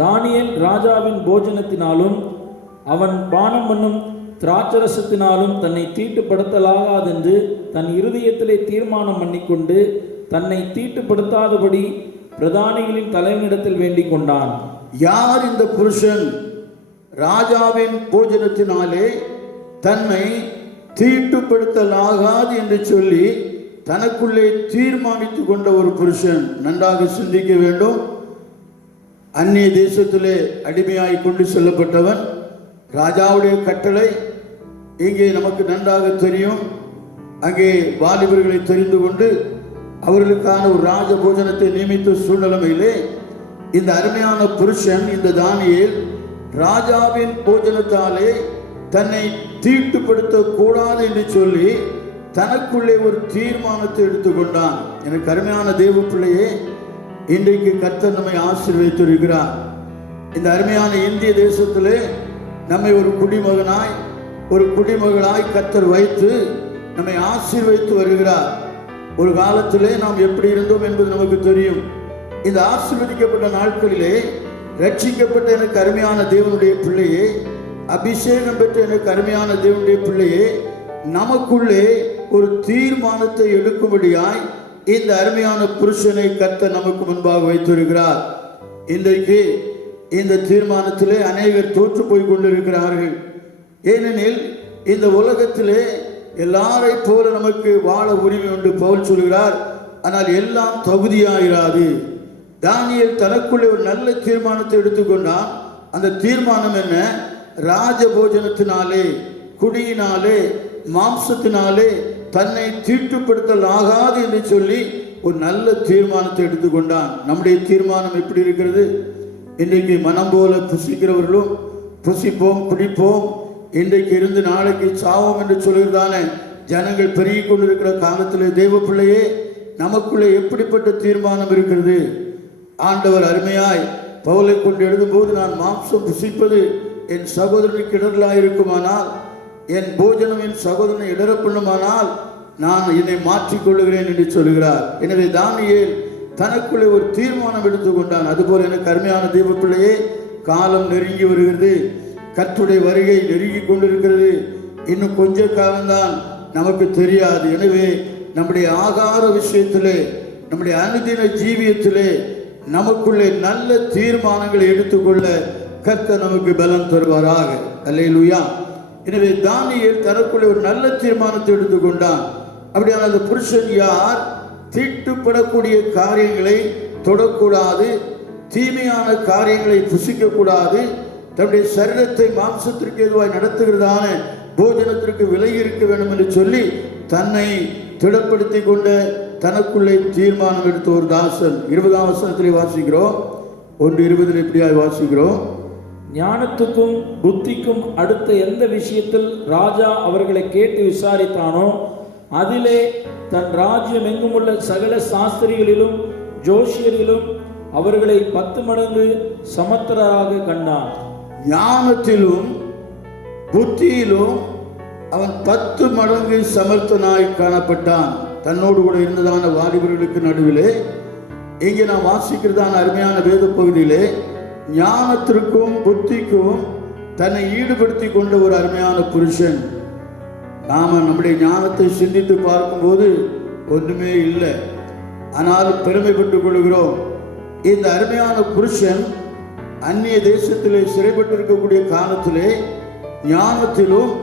தானியேல் ராஜாவின் போஜனத்தினாலும் அவன் பானம் பண்ணும் திராட்சரசத்தினாலும் தன்னை தீட்டுப்படுத்தலாகாதென்று தன் இருதயத்திலே தீர்மானம் பண்ணிக்கொண்டு தன்னை தீட்டுப்படுத்தாதபடி பிரதானிகளின் தலைவனிடத்தில் வேண்டிக் கொண்டான். யார் இந்த புருஷன்? ராஜாவின் போஜனத்தினாலே தன்னை தீட்டுப்படுத்தலாகாது என்று சொல்லி தனக்குள்ளே தீர்மானித்து கொண்ட ஒரு புருஷன். நன்றாக சிந்திக்க வேண்டும். அந்நிய தேசத்திலே அடிமையாய் கொண்டு செல்லப்பட்டவன். ராஜாவுடைய கட்டளை இங்கே நமக்கு நன்றாக தெரியும். அங்கே வாலிபர்களை தெரிந்து கொண்டு அவர்களுக்கான ஒரு ராஜ போஜனத்தை நியமித்த சூழ்நிலையிலே இந்த அருமையான புருஷன், இந்த தானியேல், ராஜாவின் போஜனத்தாலே தன்னை தீட்டுப்படுத்த கூடாது என்று சொல்லி தனக்குள்ளே ஒரு தீர்மானத்தை எடுத்துக்கொண்டான். எனக்கு அருமையான தேவ பிள்ளையே, இன்றைக்கு கர்த்தர் நம்மை ஆசீர்வதித்திருக்கிறார். இந்த அருமையான இந்திய தேசத்திலே நம்மை ஒரு குடிமகனாய், ஒரு குடிமகளாய் கர்த்தர் வைத்து நம்மை ஆசீர்வதித்து வருகிறார். ஒரு காலத்திலே நாம் எப்படி இருந்தோம் என்பது நமக்கு தெரியும். இந்த ஆசீர்வதிக்கப்பட்ட நாட்களிலே ரட்சிக்கப்பட்ட எனக்கு அருமையான தேவனுடைய பிள்ளையே, அபிஷேகம் பெற்ற எனக்கு அருமையான தேவனுடைய பிள்ளையே, நமக்குள்ளே ஒரு தீர்மானத்தை எடுக்கும்படியாய் இந்த அருமையான புருஷனை கர்த்தர் நமக்கு முன்பாக வைத்திருக்கிறார். இன்றைக்கு இந்த தீர்மானத்திலே அநேகர் தோற்று போய் கொண்டிருக்கிறார்கள். ஏனெனில் இந்த உலகத்திலே எல்லாரை போல நமக்கு வாழ உரிமை உண்டு பவுல் சொல்கிறார். ஆனால் எல்லாம் தகுதியாயிராது. தானியேல் தனக்குள்ளே ஒரு நல்ல தீர்மானத்தை எடுத்துக்கொண்டான். அந்த தீர்மானம் என்ன? ராஜபோஜனத்தினாலே, குடியினாலே, மாம்சத்தினாலே தன்னை தீட்டுப்படுத்தல் ஆகாது என்று சொல்லி ஒரு நல்ல தீர்மானத்தை எடுத்துக்கொண்டான். நம்முடைய தீர்மானம் எப்படி இருக்கிறது? இன்றைக்கு மனம் போல புசிக்கிறவர்களும் புசிப்போம், குடிப்போம், இன்றைக்கு இருந்து நாளைக்கு சாவோம் என்று சொல்கிறதான ஜனங்கள் பெருகி கொண்டிருக்கிற காலத்தில் தேவ பிள்ளையே, நமக்குள்ளே எப்படிப்பட்ட தீர்மானம் இருக்கிறது? ஆண்டவர் அருமையாய் பவுலை கொண்டு எழுதும்போது, நான் மாம்சம் புசிப்பது என் சகோதரனுக்கு இடரலாக இருக்குமானால், என் போஜனம் என் சகோதரனை இடர பண்ணுமானால் நான் என்னை மாற்றிக்கொள்ளுகிறேன் என்று சொல்கிறார். எனவே தானியேல் தனக்குள்ளே ஒரு தீர்மானம் எடுத்துக்கொண்டான். அதுபோல் எனக்கு அருமையான தேவ பிள்ளையே, காலம் நெருங்கி வருகிறது. கர்த்தருடைய வருகை நெருங்கி கொண்டிருக்கிறது. இன்னும் கொஞ்ச காலம்தான், நமக்கு தெரியாது. எனவே நம்முடைய ஆகார விஷயத்திலே, நம்முடைய அனுதின ஜீவியத்திலே நமக்குள்ளே நல்ல தீர்மானங்களை எடுத்துக்கொள்ள கர்த்தர் நமக்கு பலம் தருவாராக. அல்லேலூயா. எனவே தானியேல் தனக்குள்ளே ஒரு நல்ல தீர்மானத்தை எடுத்துக்கொண்டான். அப்படியான அந்த புருஷன் யார்? தீட்டுப்படக்கூடிய காரியங்களை தொடக்கூடாது, தீமையான காரியங்களை புசிக்க கூடாது, தன்னுடைய சரீரத்தை மாம்சத்திற்கு எதுவாய் நடத்துகிறதான போஜனத்திற்கு விலகி இருக்க வேண்டும் என்று சொல்லி தன்னை திடப்படுத்தி கொண்ட தனக்குள்ளே தீர்மானம் எடுத்த ஒரு தாசன். 20ஆம் வசனத்திலே வாசிக்கிறோம். 1:20 இப்படியாய் வாசிக்கிறோம். ஞானத்துக்கும் புத்திக்கும் அடுத்த எந்த விஷயத்தில் ராஜா அவர்களை கேட்டு விசாரித்தானோ அதிலே தன் ராஜ்யம் எங்குமுள்ள சகல சாஸ்திரிகளிலும் ஜோஷியரிலும் அவர்களை 10 மடங்கு சமத்தராக கண்டான். ஞானத்திலும் புத்தியிலும் அவன் 10 மடங்கு சமர்த்தனாய் காணப்பட்டான். தன்னோடு கூட இருந்ததான வாலிபர்களுக்கு நடுவிலே இங்கே நாம் வாசிக்கிறதான அருமையான வேத பகுதியிலே ஞானத்திற்கும் புத்திக்கும் தன்னை ஈடுபடுத்தி கொண்ட ஒரு அருமையான புருஷன். நாம நம்முடைய ஞானத்தை சிந்தித்து பார்க்கும்போது ஒன்றுமே இல்லை, ஆனாலும் பெருமைப்பட்டுக் கொள்கிறோம். இந்த அருமையான புருஷன் அந்நிய தேசத்திலே சிறைப்பட்டு இருக்கக்கூடிய காலத்திலே ஞானத்திலும்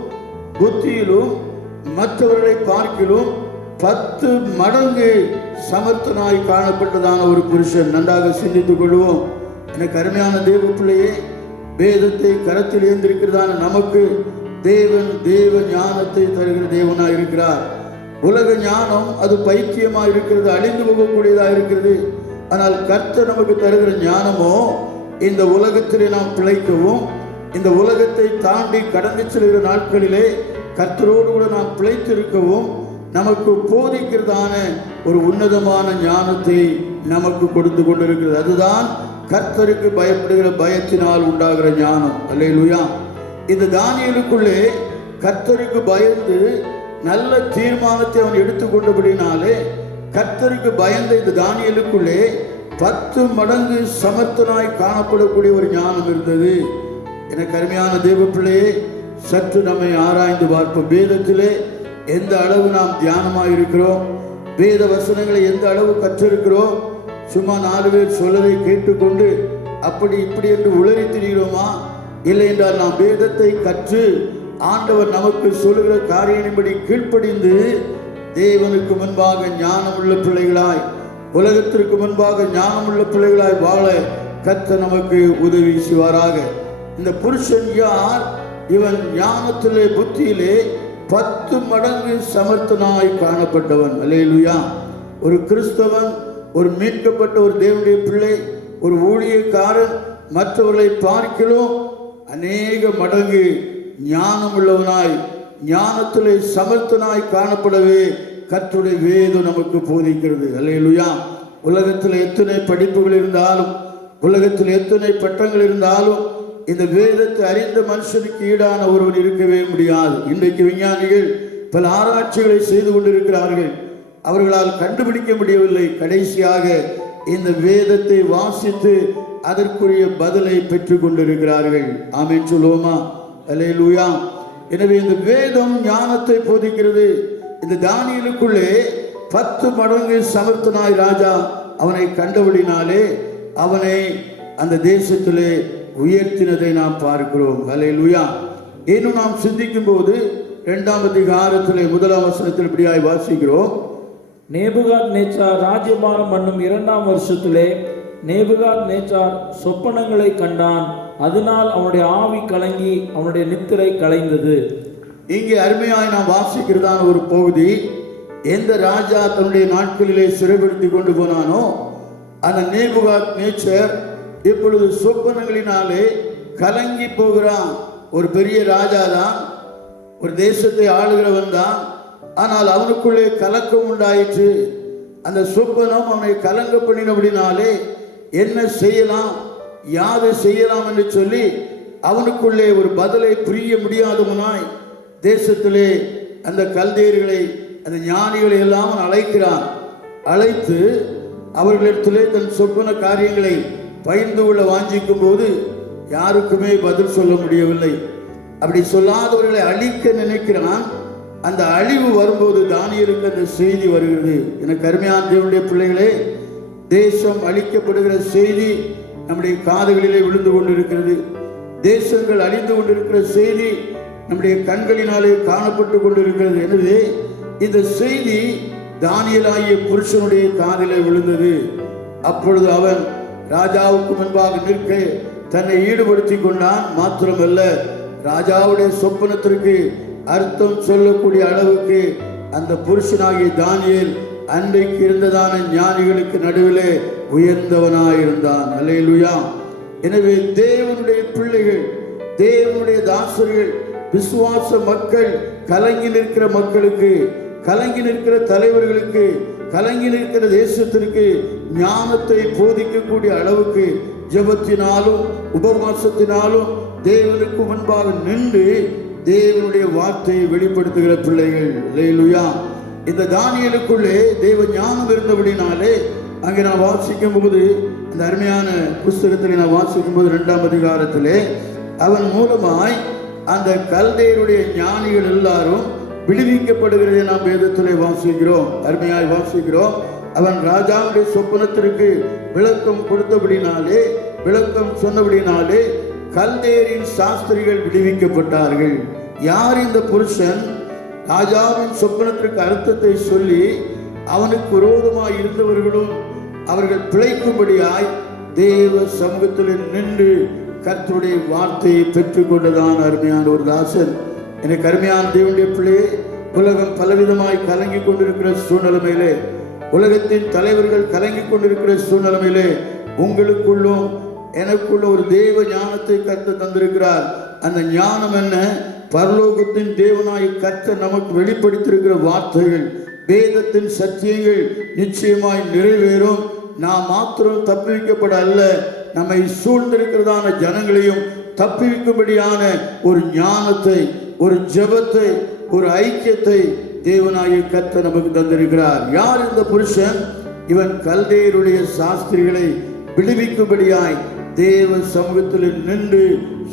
புத்தியிலும் மற்றவர்களை பார்க்கிலும் 10 மடங்கு சமர்த்தனாய் காணப்பட்டதான ஒரு புருஷன். நன்றாக சிந்தித்துக் கொள்வோம். எனக்கு அருமையான தேவ பிள்ளையே, வேதத்தை கரத்தில் ஏந்திருக்கிறதான நமக்கு தேவ ஞானத்தை தருகிற தேவனாய் இருக்கிறார். உலக ஞானம் அது பைத்தியமா இருக்கிறது, அழிந்து போகக்கூடியதா இருக்கிறது. ஆனால் கர்த்தர் நமக்கு தருகிற ஞானமோ இந்த உலகத்திலே நாம் பிழைக்கவும், இந்த உலகத்தை தாண்டி கடந்து செல்கிற நாட்களிலே கர்த்தரோடு கூட நாம் பிழைத்திருக்கவும் நமக்கு போதிக்கிறதான ஒரு உன்னதமான ஞானத்தை நமக்கு கொடுத்து கொண்டிருக்கிறது. அதுதான் கர்த்தருக்கு பயப்படுகிற பயத்தினால் உண்டாகிற ஞானம். அல்லேலூயா. இந்த தானியேலுக்குள்ளே கர்த்தருக்கு பயந்து நல்ல தீர்மானத்தை அவன் எடுத்துக்கொண்டபடினாலே கர்த்தருக்கு பயந்த இந்த தானியேலுக்குள்ளே 10 மடங்கு சமர்த்தனாய் காணப்படக்கூடிய ஒரு ஞானம் இருந்தது. எனக்கு அருமையான தேவ பிள்ளையே, சற்று நம்மை ஆராய்ந்து பார்ப்போம். வேதத்திலே எந்த அளவு நாம் தியானமாக இருக்கிறோம், வேத வசனங்களை எந்த அளவு கற்றிருக்கிறோம். சும்மா 4 பேர் சொல்லதை கேட்டுக்கொண்டு அப்படி இப்படி என்று உளறி திரிகிறோமா? இல்லை என்றால் நாம் வேதத்தை கற்று ஆண்டவர் நமக்கு சொல்லுகிற காரியங்களின்படி கீழ்ப்படிந்து தேவனுக்கு முன்பாக ஞானமுள்ள பிள்ளைகளாய், உலகத்திற்கு முன்பாக ஞானமுள்ள பிள்ளைகளாய் வாழ கர்த்தர் நமக்கு உதவி செய்வாராக. இந்த புருஷன் யார்? இவன் ஞானத்திலே புத்தியிலே 10 மடங்கு சமர்த்தனாய் காணப்பட்டவன். அல்லேலூயா. ஒரு கிறிஸ்தவன், ஒரு மீட்கப்பட்ட ஒரு தேவனுடைய பிள்ளை, ஒரு ஊழியக்காரன் மற்றவர்களை பார்க்கிறோம் அநேக மடங்கு ஞானம் உள்ளவனாய், ஞானத்திலே சமர்த்தனாய் காணப்படவே கர்த்தருடைய வேதம் நமக்கு போதிக்கிறது. அல்லேலூயா. உலகத்தில் எத்தனை படிப்புகள் இருந்தாலும், உலகத்தில் எத்தனை பட்டங்கள் இருந்தாலும் இந்த வேதத்தை அறிந்த மனுஷனுக்கு ஈடான ஒருவன் இருக்கவே முடியாது. இன்றைக்கு விஞ்ஞானிகள் பல ஆராய்ச்சிகளை செய்து கொண்டிருக்கிறார்கள், அவர்களால் கண்டுபிடிக்க முடியவில்லை. கடைசியாக இந்த வேதத்தை வாசித்து அதற்குரிய பதிலை பெற்றுக் கொண்டிருக்கிறார்கள். ஆமென் சொல்லுவோமா? அல்லேலூயா. எனவே இந்த வேதம் ஞானத்தை போதிக்கிறது. இந்த தானியேலுக்குள்ளே 10 மடங்கு சமர்த்தனாய் ராஜா அவனை கண்டபடினாலே அவனை அந்த தேசத்திலே உயர்த்தினதை நாம் பார்க்கிறோம். அல்லேலூயா. இன்னும் நாம் சிந்திக்கும் போது 2ஆம் அதிகாரத்திலே 1ஆம் வசனத்தில் இப்படியாய் வாசிக்கிறோம். நேபுகாத் நேச்சார் ராஜ்யபாரம் பண்ணும் 2ஆம் வருஷத்திலே நேபுகாத் நேச்சார் சொப்பனங்களை கண்டான். அதனால் அவனுடைய ஆவி கலங்கி அவனுடைய நித்திரை கலைந்தது. இங்கே அருமையாய் நாம் வாசிக்கிறதான ஒரு பகுதி, எந்த ராஜா தன்னுடைய நாட்களிலே சிறைப்படுத்தி கொண்டு போனானோ அந்த நேபுகாத் நேச்சர் இப்பொழுது சொப்பனங்களினாலே கலங்கி போகிறான். ஒரு பெரிய ராஜா தான், ஒரு தேசத்தை ஆளுகிறவன் தான், ஆனால் அவனுக்குள்ளே கலக்கம் உண்டாயிற்று. அந்த சொப்பனம் அவனை கலங்க பண்ணினபடினாலே என்ன செய்யலாம், யாரை செய்யலாம் என்று சொல்லி அவனுக்குள்ளே ஒரு பதிலை புரிய முடியாதவனாய் தேசத்திலே அந்த கல்தேயர்களை, அந்த ஞானிகளை எல்லாம் அழைக்கிறான். அழைத்து அவர்களிடத்திலே தன் சொப்பன காரியங்களை பகிர்ந்து கொள்ள வாஞ்சிக்கும் போது யாருக்குமே பதில் சொல்ல முடியவில்லை. அப்படி சொல்லாதவர்களை அழிக்க நினைக்கிறான். அந்த அழிவு வரும்போது தானியேலுக்கு அந்த செய்தி வருகிறது. எனக்கு அருமையான தேவனுடைய பிள்ளைகளே, தேசம் அழிக்கப்படுகிற செய்தி நம்முடைய காதுகளிலே விழுந்து கொண்டிருக்கிறது. தேசங்கள் அழிந்து கொண்டிருக்கிற செய்தி நம்முடைய கண்களினாலே காணப்பட்டு கொண்டிருக்கிறது. எனவே இந்த செய்தி தானியேலாகிய புருஷனுடைய காதிலே விழுந்தது. அப்பொழுது அவன் ராஜாவுக்கு முன்பாக நிற்க தன்னை ஈடுபடுத்தி கொண்டான். மாத்திரமல்ல, ராஜாவுடைய சொப்பனத்திற்கு அர்த்தம் சொல்லக்கூடிய அளவுக்கு அந்த புருஷனாகிய தானியேல் அன்றைக்கு இருந்ததான ஞானிகளுக்கு நடுவிலே உயர்ந்தவனாயிருந்தான். அல்லேலூயா. எனவே தேவனுடைய பிள்ளைகள், தேவனுடைய தாசர்கள், விசுவாச மக்கள், கலங்கி நிற்கிற மக்களுக்கு, கலங்கி நிற்கிற தலைவர்களுக்கு, கலங்கி நிற்கிற தேசத்திற்கு ஞானத்தை போதிக்கக்கூடிய அளவுக்கு ஜெபத்தினாலும் உபவாசத்தினாலும் தேவனுக்கு முன்பாக நின்று தேவனுடைய வார்த்தையை வெளிப்படுத்துகிற பிள்ளைகள். அல்லேலூயா. இந்த தானியேலுக்குள்ளே தேவ ஞானம் இருந்தபடினாலே அங்கே நான் வாசிக்கும் போது, அந்த அருமையான புஸ்தகத்தில் நான் வாசிக்கும் போது 2ஆம் அதிகாரத்திலே அவன் மூலமாய் அந்த கல்தேயருடைய ஞானிகள் எல்லாரும் விடுவிக்கப்படுகிறதை நாம் வேதத்திலே வாசிக்கிறோம், அருமையாய் வாசிக்கிறோம். அவன் ராஜாவுடைய சொப்பனத்திற்கு விளக்கம் கொடுத்தபடினாலே, விளக்கம் சொன்னபடினாலே கல்தேயரின் சாஸ்திரிகள் விடுவிக்கப்பட்டார்கள். யார் இந்த புருஷன்? ராஜாவின் சொப்பனத்திற்கு அர்த்தத்தை சொல்லி அவனுக்கு விரோதமாய் இருந்தவர்களும் அவர்கள் பிழைக்கும்படியாய் தேவ சமூகத்தில் நின்று கர்த்தருடைய வார்த்தையை பெற்றுக்கொண்டதான் அருமையான ஒரு தாசன். எனக்கு அருமையான தேவனுடைய பிள்ளையே, உலகம் பலவிதமாய் கலங்கி கொண்டிருக்கிற சூழ்நிலைமையிலே, உலகத்தின் தலைவர்கள் கலங்கி கொண்டிருக்கிற சூழ்நிலைமையிலே உங்களுக்குள்ளும் எனக்குள்ள ஒரு தேவ ஞானத்தை கர்த்தர் தந்திருக்கிறார். அந்த ஞானம் என்ன? பரலோகத்தின் தேவனாய் கர்த்தர் நமக்கு வெளிப்படுத்தியிருக்கிற வார்த்தைகள், வேதத்தின் சத்தியங்கள் நிச்சயமாய் நிறைவேறும். நாம் மாத்திரம் தப்புவிக்கப்பட அல்ல, நம்மை சூழ்ந்திருக்கிறதான ஜனங்களையும் தப்புவிக்கும்படியான ஒரு ஞானத்தை, ஒரு ஜெபத்தை, ஒரு ஐக்கியத்தை தேவனாகிய கர்த்தர் நமக்கு தந்திருக்கிறார். யார் இந்த புருஷன்? இவன் கல்தேயருடைய சாஸ்திரிகளை விடுவிக்கும்படியாய் தேவ சமூகத்தில் நின்று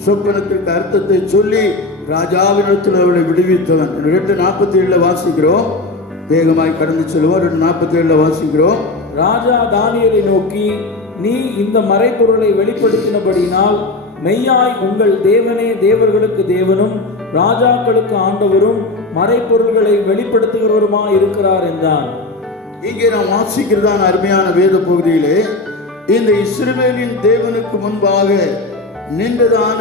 சொப்பனத்திற்கு அர்த்தத்தை சொல்லி ராஜாவினத்தில் அவளை விடுவித்தவன். 2:47 வாசிக்கிறோம், வேகமாய் கடந்து செல்வோம். 2:47 வாசிக்கிறோம். ராஜா தானியேலை நோக்கி, நீ இந்த மறைபொருளை வெளிப்படுத்தினபடினால் மெய்யாய் உங்கள் தேவனே தேவர்களுக்கு தேவனும் ராஜாக்களுக்கு ஆண்டவரும் மறைபொருள்களை வெளிப்படுத்துகிறவருமாய் இருக்கிறார் என்றான். இங்கே நாம் வாசிக்கிறதான அருமையான வேத பகுதியிலே இந்த இஸ்ரவேலின் தேவனுக்கு முன்பாக நின்றதான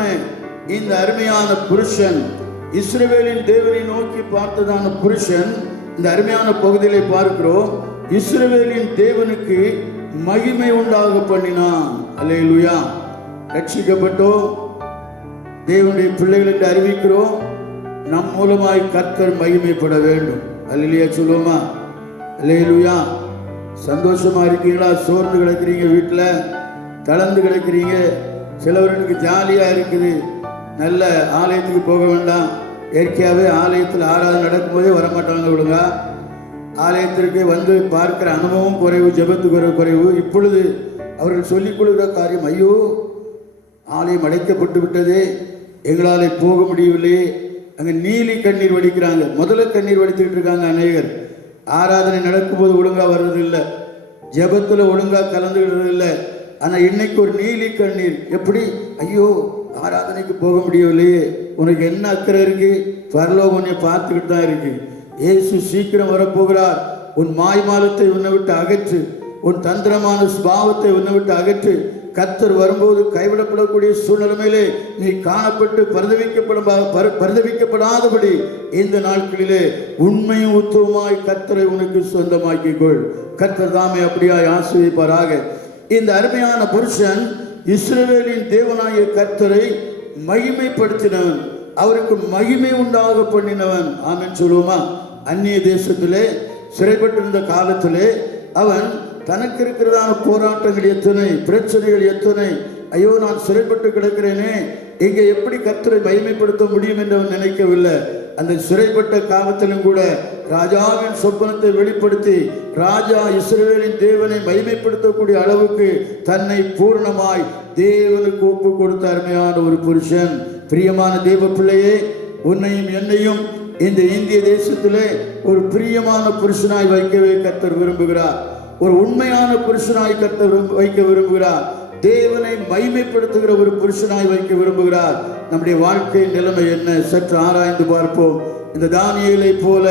இந்த அருமையான புருஷன், இஸ்ரவேலின் தேவனை நோக்கி பார்த்ததான புருஷன், இந்த அருமையான பகுதியிலே பார்க்கிறோம். இஸ்ரவேலின் தேவனுக்கு மகிமை உண்டாக பண்ணினான். அல்லேலூயா. ரட்சிக்கப்பட்டோம், தேவனுடைய பிள்ளைகள் என்று அறிவிக்கிறோம். நம் மூலமாய் கர்த்தர் மகிமைப்பட வேண்டும். அல்லேலூயா சொல்லுவோமா? அல்லேலூயா. சந்தோஷமா இருக்கீங்களா? சோர்ந்து கிடக்கிறீங்க, வீட்டில் தளர்ந்து கிடக்கிறீங்க, சிலவர்களுக்கு ஜாலியா இருக்குது, நல்ல ஆலயத்துக்கு போக வேண்டாம். இயற்கையாகவே ஆலயத்தில் ஆராதனை நடக்கும்போதே வரமாட்டாங்க ஒழுங்கா. ஆலயத்திற்கு வந்து பார்க்கிற அனுபவம் குறைவு, ஜெபத்துக்கு குறைவு. இப்பொழுது அவர்கள் சொல்லிக் கொள்கிற காரியம், ஐயோ ஆலயம் அடைக்கப்பட்டு விட்டதே, எங்களால் போக முடியவில்லையே. அங்கே நீலி கண்ணீர் வடிக்கிறாங்க. முதல்ல கண்ணீர் வடித்துக்கிட்டு இருக்காங்க அநேகர். ஆராதனை நடக்கும்போது ஒழுங்காக வர்றதில்லை, ஜெபத்தில் ஒழுங்காக கலந்துக்கிறது இல்லை. ஆனால் இன்னைக்கு ஒரு நீலி கண்ணீர். எப்படி? ஐயோ ஆராதனைக்கு போக முடியவில்லையே. உனக்கு என்ன அக்கறை இருக்கு? பரலோகம் உன்னை பார்த்துக்கிட்டு தான் இருக்கு. இயேசு சீக்கிரம் வரப்போகிறார். உன் மாய்மாலத்தை உன்னை விட்டு அகற்று, உன் தந்திரமான சுபாவத்தை உன்னை விட்டு அகற்று. கர்த்தர் வரும்போது கைவிடப்படக்கூடிய சூழ்நிலையிலே நீ காணப்பட்டு பரிதவிக்கப்படாதபடி இந்த நாட்களிலே உண்மையும் உத்தமமாய் கர்த்தரை உனக்கு சொந்தமாக்கிக்கொள். கர்த்தர் தாமே அப்படியாய் ஆசீர்வதிப்பாராக. இந்த அருமையான புருஷன் இஸ்ரவேலின் தேவனாகிய கர்த்தரை மகிமைப்படுத்தினவன், அவருக்கு மகிமை உண்டாக பண்ணினவன். ஆமென் சொல்லுவோமா? அந்நிய தேசத்திலே சிறைப்பட்டிருந்த காலத்திலே அவன் தனக்கு இருக்கிறதான போராட்டங்கள் எத்தனை, பிரச்சனைகள் எத்தனை, ஐயோ நான் சிறைப்பட்டு கிடக்கிறேனே, இங்கே எப்படி கர்த்தரை மகிமைப்படுத்த முடியும் என்று அவன் நினைக்கவில்லை. அந்த சிறைப்பட்ட காலத்திலும் கூட ராஜாவின் சொப்பனத்தை வெளிப்படுத்தி ராஜா இஸ்ரவேலின் தேவனை மகிமைப்படுத்தக்கூடிய அளவுக்கு தன்னை பூர்ணமாய் தேவனுக்கு ஒப்பு கொடுத்த அருமையான ஒரு புருஷன். பிரியமான தேவ பிள்ளையே, உன்னையும் என்னையும் இந்த இந்திய தேசத்திலே ஒரு பிரியமான புருஷனாய் வைக்கவே கர்த்தர் விரும்புகிறார். ஒரு உண்மையான புருஷனாய் கர்த்தர் வைக்க விரும்புகிறார். தேவனை மகிமைப்படுத்துகிற ஒரு புருஷனாய் வைக்க விரும்புகிறார். நம்முடைய வாழ்க்கை நிலைமை என்ன சற்று ஆராய்ந்து பார்ப்போம். இந்த தானியேலை போல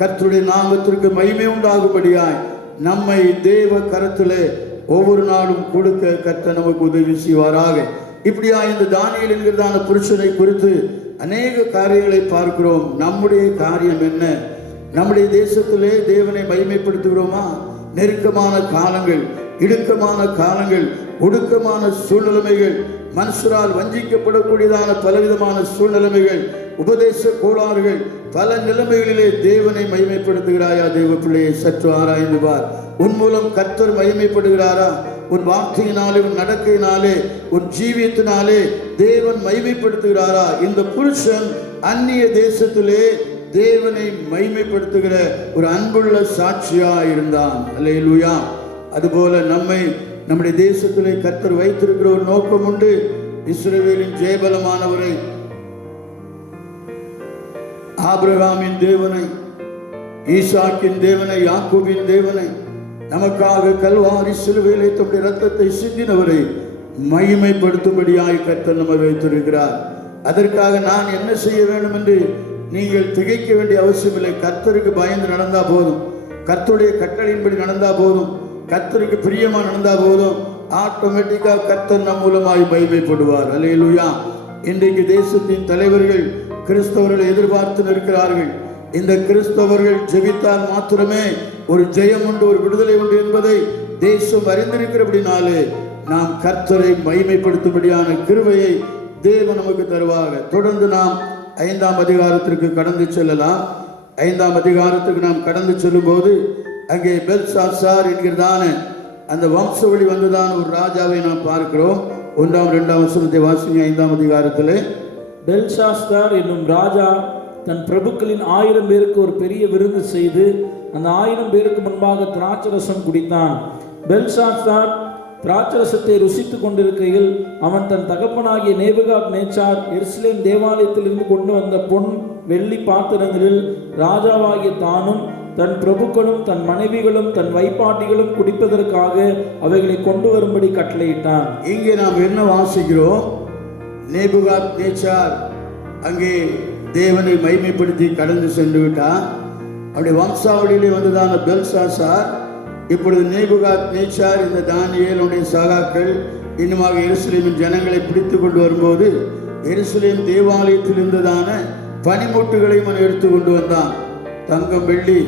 கர்த்தருடைய நாமத்திற்கு மகிமை உண்டாகும்படியாய் நம்மை தேவ கரத்திலே ஒவ்வொரு நாளும் கொடுக்க கர்த்தர் நமக்கு உதவி செய்வாராக. இப்படியா இந்த தானியேல் என்கிறதான புருஷனை குறித்து அநேக காரியங்களை பார்க்கிறோம். நம்முடைய காரியம் என்ன? நம்முடைய தேசத்திலே தேவனை மகிமைப்படுத்துகிறோமா? நெருக்கமான காலங்கள், இடுக்கமான காலங்கள், ஒடுக்கமான சூழ்நிலைமைகள், மனுஷரால் வஞ்சிக்கப்படக்கூடியதான பலவிதமான சூழ்நிலைமைகள், உபதேச கோளாறுகள், பல நிலைமைகளிலே தேவனை மகிமைப்படுத்துகிறாயா? தேவ பிள்ளையை சற்று ஆராய்ந்து பார். உன் மூலம் கர்த்தர் மகிமைப்படுகிறாரா? உன் வார்த்தையினாலே, உன் நடக்கையினாலே, உன் ஜீவியத்தினாலே தேவன் மகிமைப்படுத்துகிறாரா? இந்த புருஷன் அந்நிய தேசத்திலே தேவனை மகிமைப்படுத்துகிற ஒரு அன்புள்ள சாட்சியா இருந்தான். அல்லேலூயா. அதுபோல நம்முடைய தேசத்திலே கர்த்தர் வைத்திருக்கிற ஒரு நோக்கம் உண்டு. இஸ்ரவேலின் ஜெயபலமானவரை, ஆபிரகாமின் தேவனை, ஈசாக்கின் தேவனை, யாக்கோபின் தேவனை, நமக்காக கல்வாரி சிலுவையிலே தம்முடைய இரத்தத்தை சிந்தினவரை மகிமைப்படுத்தும்படியாய் கர்த்தர் நம்மை வைத்திருக்கிறார். அதற்காக நான் என்ன செய்ய வேண்டும் என்று நீங்கள் திகைக்க வேண்டிய அவசியமில்லை. கர்த்தருக்கு பயந்து நடந்தா போதும், கர்த்தருடைய கட்டளையின்படி நடந்தா போதும், கர்த்தருக்கு பிரியமா நடந்தா போதும். ஆட்டோமேட்டிக்கா கர்த்தர் நம் மூலமாய் மகிமைப்படுவார். அல்லேலூயா. இன்றைக்கு தேசத்தின் தலைவர்கள் கிறிஸ்தவர்களை எதிர்பார்த்து நிற்கிறார்கள். இந்த கிறிஸ்தவர்கள் ஜெபித்தால் மாத்திரமே ஒரு ஜெயம் உண்டு, ஒரு விடுதலை உண்டு என்பதை தேசம் அறிந்திருக்கிறபடினாலே நாம் கர்த்தரை மகிமைப்படுத்தும்படியான கிருபையை தேவன் நமக்கு தருவாங்க. தொடர்ந்து நாம் 5ஆம் அதிகாரத்திற்கு கடந்து செல்லலாம். 5ஆம் அதிகாரத்துக்கு நாம் கடந்து செல்லும் போது அங்கே பெல்சாசார் என்கிறதான அந்த வம்சவழி வந்ததான ஒரு ராஜாவை நாம் பார்க்கிறோம். 1ஆம் 2ஆம் வசனத்தை வாசிங்க. 5ஆம் அதிகாரத்திலே பெல்ஷாஸ்தார் என்னும் ராஜா தன் பிரபுக்களின் 1000 பேருக்கு ஒரு பெரிய விருந்து செய்து அந்த 1000 பேருக்கு முன்பாக திராட்சரசம் குடித்தான். பெல்ஷாஸ்தார் திராட்சரசத்தை ருசித்து கொண்டிருக்கையில் அவன் தன் தகப்பனாகிய நேபுகாத் நேச்சார் எருசலேம் தேவாலயத்திலிருந்து கொண்டு வந்த பொன் வெள்ளி பாத்திரங்களில் ராஜாவாகிய தானும் தன் பிரபுக்களும் தன் மனைவிகளும் தன் வைப்பாட்டிகளும் குடிப்பதற்காக அவைகளை கொண்டு வரும்படி கட்டளையிட்டான். இங்கே நாம் என்ன வாசிக்கிறோம்? நேபுகாத் நேச்சார் அங்கே தேவனை மகிமைப்படுத்தி கடந்து சென்று விட்டார். அவருடைய வம்சாவளியிலே வந்ததான பெல்சாசார் இப்பொழுது நேபுகாத் நேச்சார் இந்த தானியேலுடைய சகாக்கள் இன்னுமாக எருசலேமின் ஜனங்களை பிடித்து கொண்டு வரும்போது எருசலேம் தேவாலயத்தில் இருந்ததான பனிமூட்டுகளையும் அவன் எடுத்து கொண்டு வந்தான். தங்கம், வெள்ளி,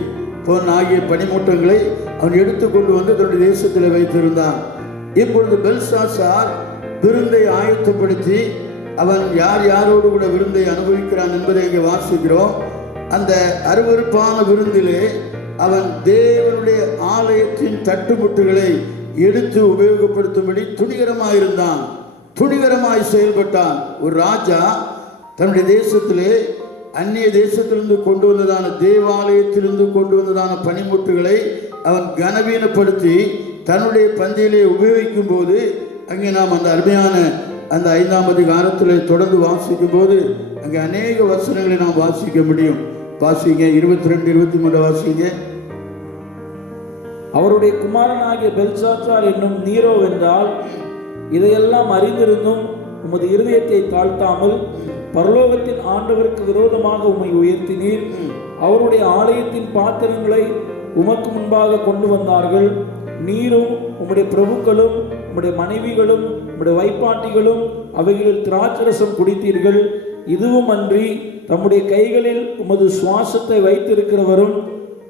பொன் ஆகிய பனிமூட்டங்களை அவன் எடுத்து கொண்டு வந்து தன்னுடைய தேசத்தில் வைத்திருந்தான். இப்பொழுது பெல்சாசார் விருந்தை ஆயத்தப்படுத்தி அவன் யார் யாரோடு கூட விருந்தை அனுபவிக்கிறான் என்பதை இங்கே வாசிக்கிறோம். அந்த அருவருப்பான விருந்திலே அவன் தேவனுடைய ஆலயத்தின் தட்டுமுட்டுகளை எடுத்து உபயோகப்படுத்தும்படி துணிகரமாயிருந்தான், துணிகரமாய் செயல்பட்டான். ஒரு ராஜா தன்னுடைய தேசத்திலே அந்நிய தேசத்திலிருந்து கொண்டு வந்ததான தேவாலயத்திலிருந்து கொண்டு வந்ததான பனிமுட்டுகளை அவன் கனவீனப்படுத்தி தன்னுடைய பந்தியிலே உபயோகிக்கும் போது அங்கே நாம் அந்த அருமையான அந்த 5ஆம் அதிகாரத்தில் தொடர்ந்து வாசிக்கும் போது அங்கே அநேக வசனங்களை நாம் வாசிக்க முடியும். வாசிங்க. 22, 23 வாசிங்க. அவருடைய குமாரனாகிய பெல்சாசார் என்னும் நீரோ வென்றால் இதையெல்லாம் அறிந்திருந்தும் உமது இருதயத்தை தாழ்த்தாமல் பரலோகத்தின் ஆண்டவருக்கு விரோதமாக உம்மை உயர்த்தினீர். அவருடைய ஆலயத்தின் பாத்திரங்களை உமக்கு முன்பாக கொண்டு வந்தார்கள். நீரும் உம்முடைய பிரபுக்களும் உம்முடைய மனைவிகளும் உம்முடைய வைப்பாட்டிகளும் அவைகளில் திராட்சரசம் குடித்தீர்கள். இதுவும் அன்றி தம்முடைய கைகளில் உமது சுவாசத்தை வைத்திருக்கிறவரும்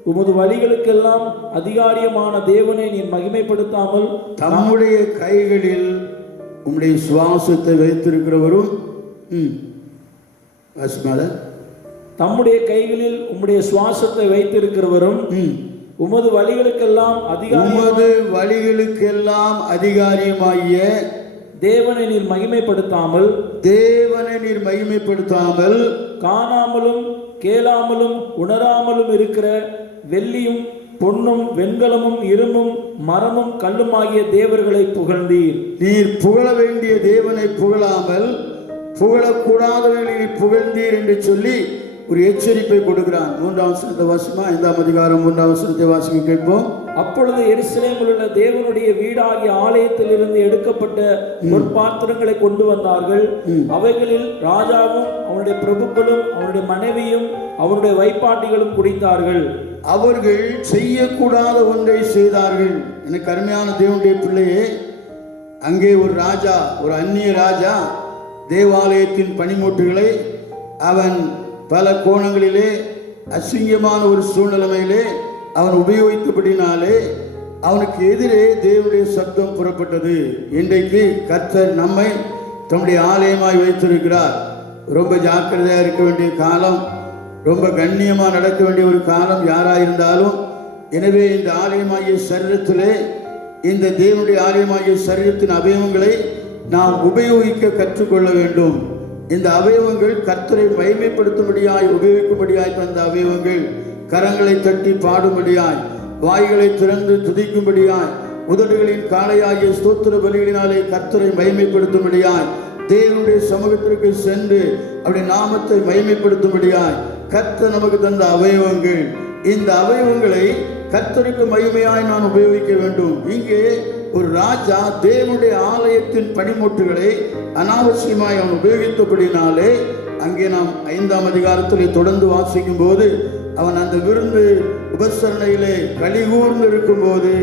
உமது வழிகளுக்கெல்லாம் அதிகாரியமான தேவனை நீ மகிமைப்படுத்தாமல் தம்முடைய கைகளில் உம்முடைய சுவாசத்தை வைத்திருக்கிறவரும் தம்முடைய கைகளில் உம்முடைய சுவாசத்தை வைத்திருக்கிறவரும் உமது வழிகளுக்கெல்லாம் அதிகாரியமாகிய தேவனை நீர் மகிமைப்படுத்தாமல் காணாமலும் கேளாமலும் உணராமலும் இருக்கிற வெள்ளியும் பொன்னும் வெண்கலமும் இரும்பும் மரமும் கல்லுமாகிய தேவர்களை புகழ்ந்தீர். நீர் புகழ வேண்டிய தேவனை புகழாமல் புகழக்கூடாதவர்களை புகழ்ந்தீர் என்று சொல்லி ஒரு எச்சரிப்பை கொடுக்கிறான். 3ஆம் வசனத்தை வாசிமா. 5ஆம் அதிகாரம் 3ஆம் வசனத்தை வாசிக்க கேட்போம். அப்பொழுது எருசலேமில் உள்ள தேவனுடைய வீடாகிய ஆலயத்தில் இருந்து எடுக்கப்பட்ட பொற்பாத்திரங்களை கொண்டு வந்தார்கள். அவைகளில் ராஜாவும் அவனுடைய பிரபுக்களும் அவனுடைய மனைவியும் அவனுடைய வைப்பாட்டிகளும் குடித்தார்கள். அவர்கள் செய்யக்கூடாத ஒன்றை செய்தார்கள். எனக்கு அருமையான தேவனுடைய பிள்ளையே, அங்கே ஒரு ராஜா, ஒரு அந்நிய ராஜா தேவாலயத்தின் பனிமூட்டுகளை அவன் பல கோணங்களிலே அசிங்கமான ஒரு சூழ்நிலையிலே அவன் உபயோகித்தபடினாலே அவனுக்கு எதிரே தேவனுடைய சத்தம் புறப்பட்டது. இன்றைக்கு கர்த்தர் நம்மை தம்முடைய ஆலயமாய் வைத்திருக்கிறார். ரொம்ப ஜாக்கிரதையாக இருக்க வேண்டிய காலம், ரொம்ப கண்ணியமாக நடக்க வேண்டிய ஒரு காலம் யாராயிருந்தாலும். எனவே இந்த ஆலயமாகிய சரீரத்திலே, இந்த தேவனுடைய ஆலயமாகிய சரீரத்தின் அவயவங்களை நாம் உபயோகிக்க கற்றுக்கொள்ள வேண்டும். இந்த அவயவங்கள் கர்த்தரை மகிமைப்படுத்தும்படியாய் உபயோகிக்கும்படியாய் தந்த அவயவங்கள், கரங்களை தட்டி பாடும்படியாய், வாய்களை திறந்து துதிக்கும்படியாய், உதடுகளின் காளையாகிய ஸ்தோத்திர பலிகளினாலே கர்த்தரை மகிமைப்படுத்தும்படியாய், தேவனுடைய சமூகத்திற்கு சென்று அவருடைய நாமத்தை மகிமைப்படுத்தும்படியாய் கர்த்தர் நமக்கு தந்த அவயவங்கள். இந்த அவயவங்களை கர்த்தருக்கு மகிமையாய் நான் உபயோகிக்க வேண்டும். இங்கே ஒரு ராஜா தேவனுடைய ஆலயத்தின் பனிமுட்டுகளை அனாவசியமாய் அவன் உபயோகித்தபடினாலே, அங்கே நாம் 5ஆம் அதிகாரத்தில் தொடர்ந்து வாசிக்கும் போது, அவன் அந்த விருந்து உபசரணையிலே கலிகூர்ந்து இருக்கும்போது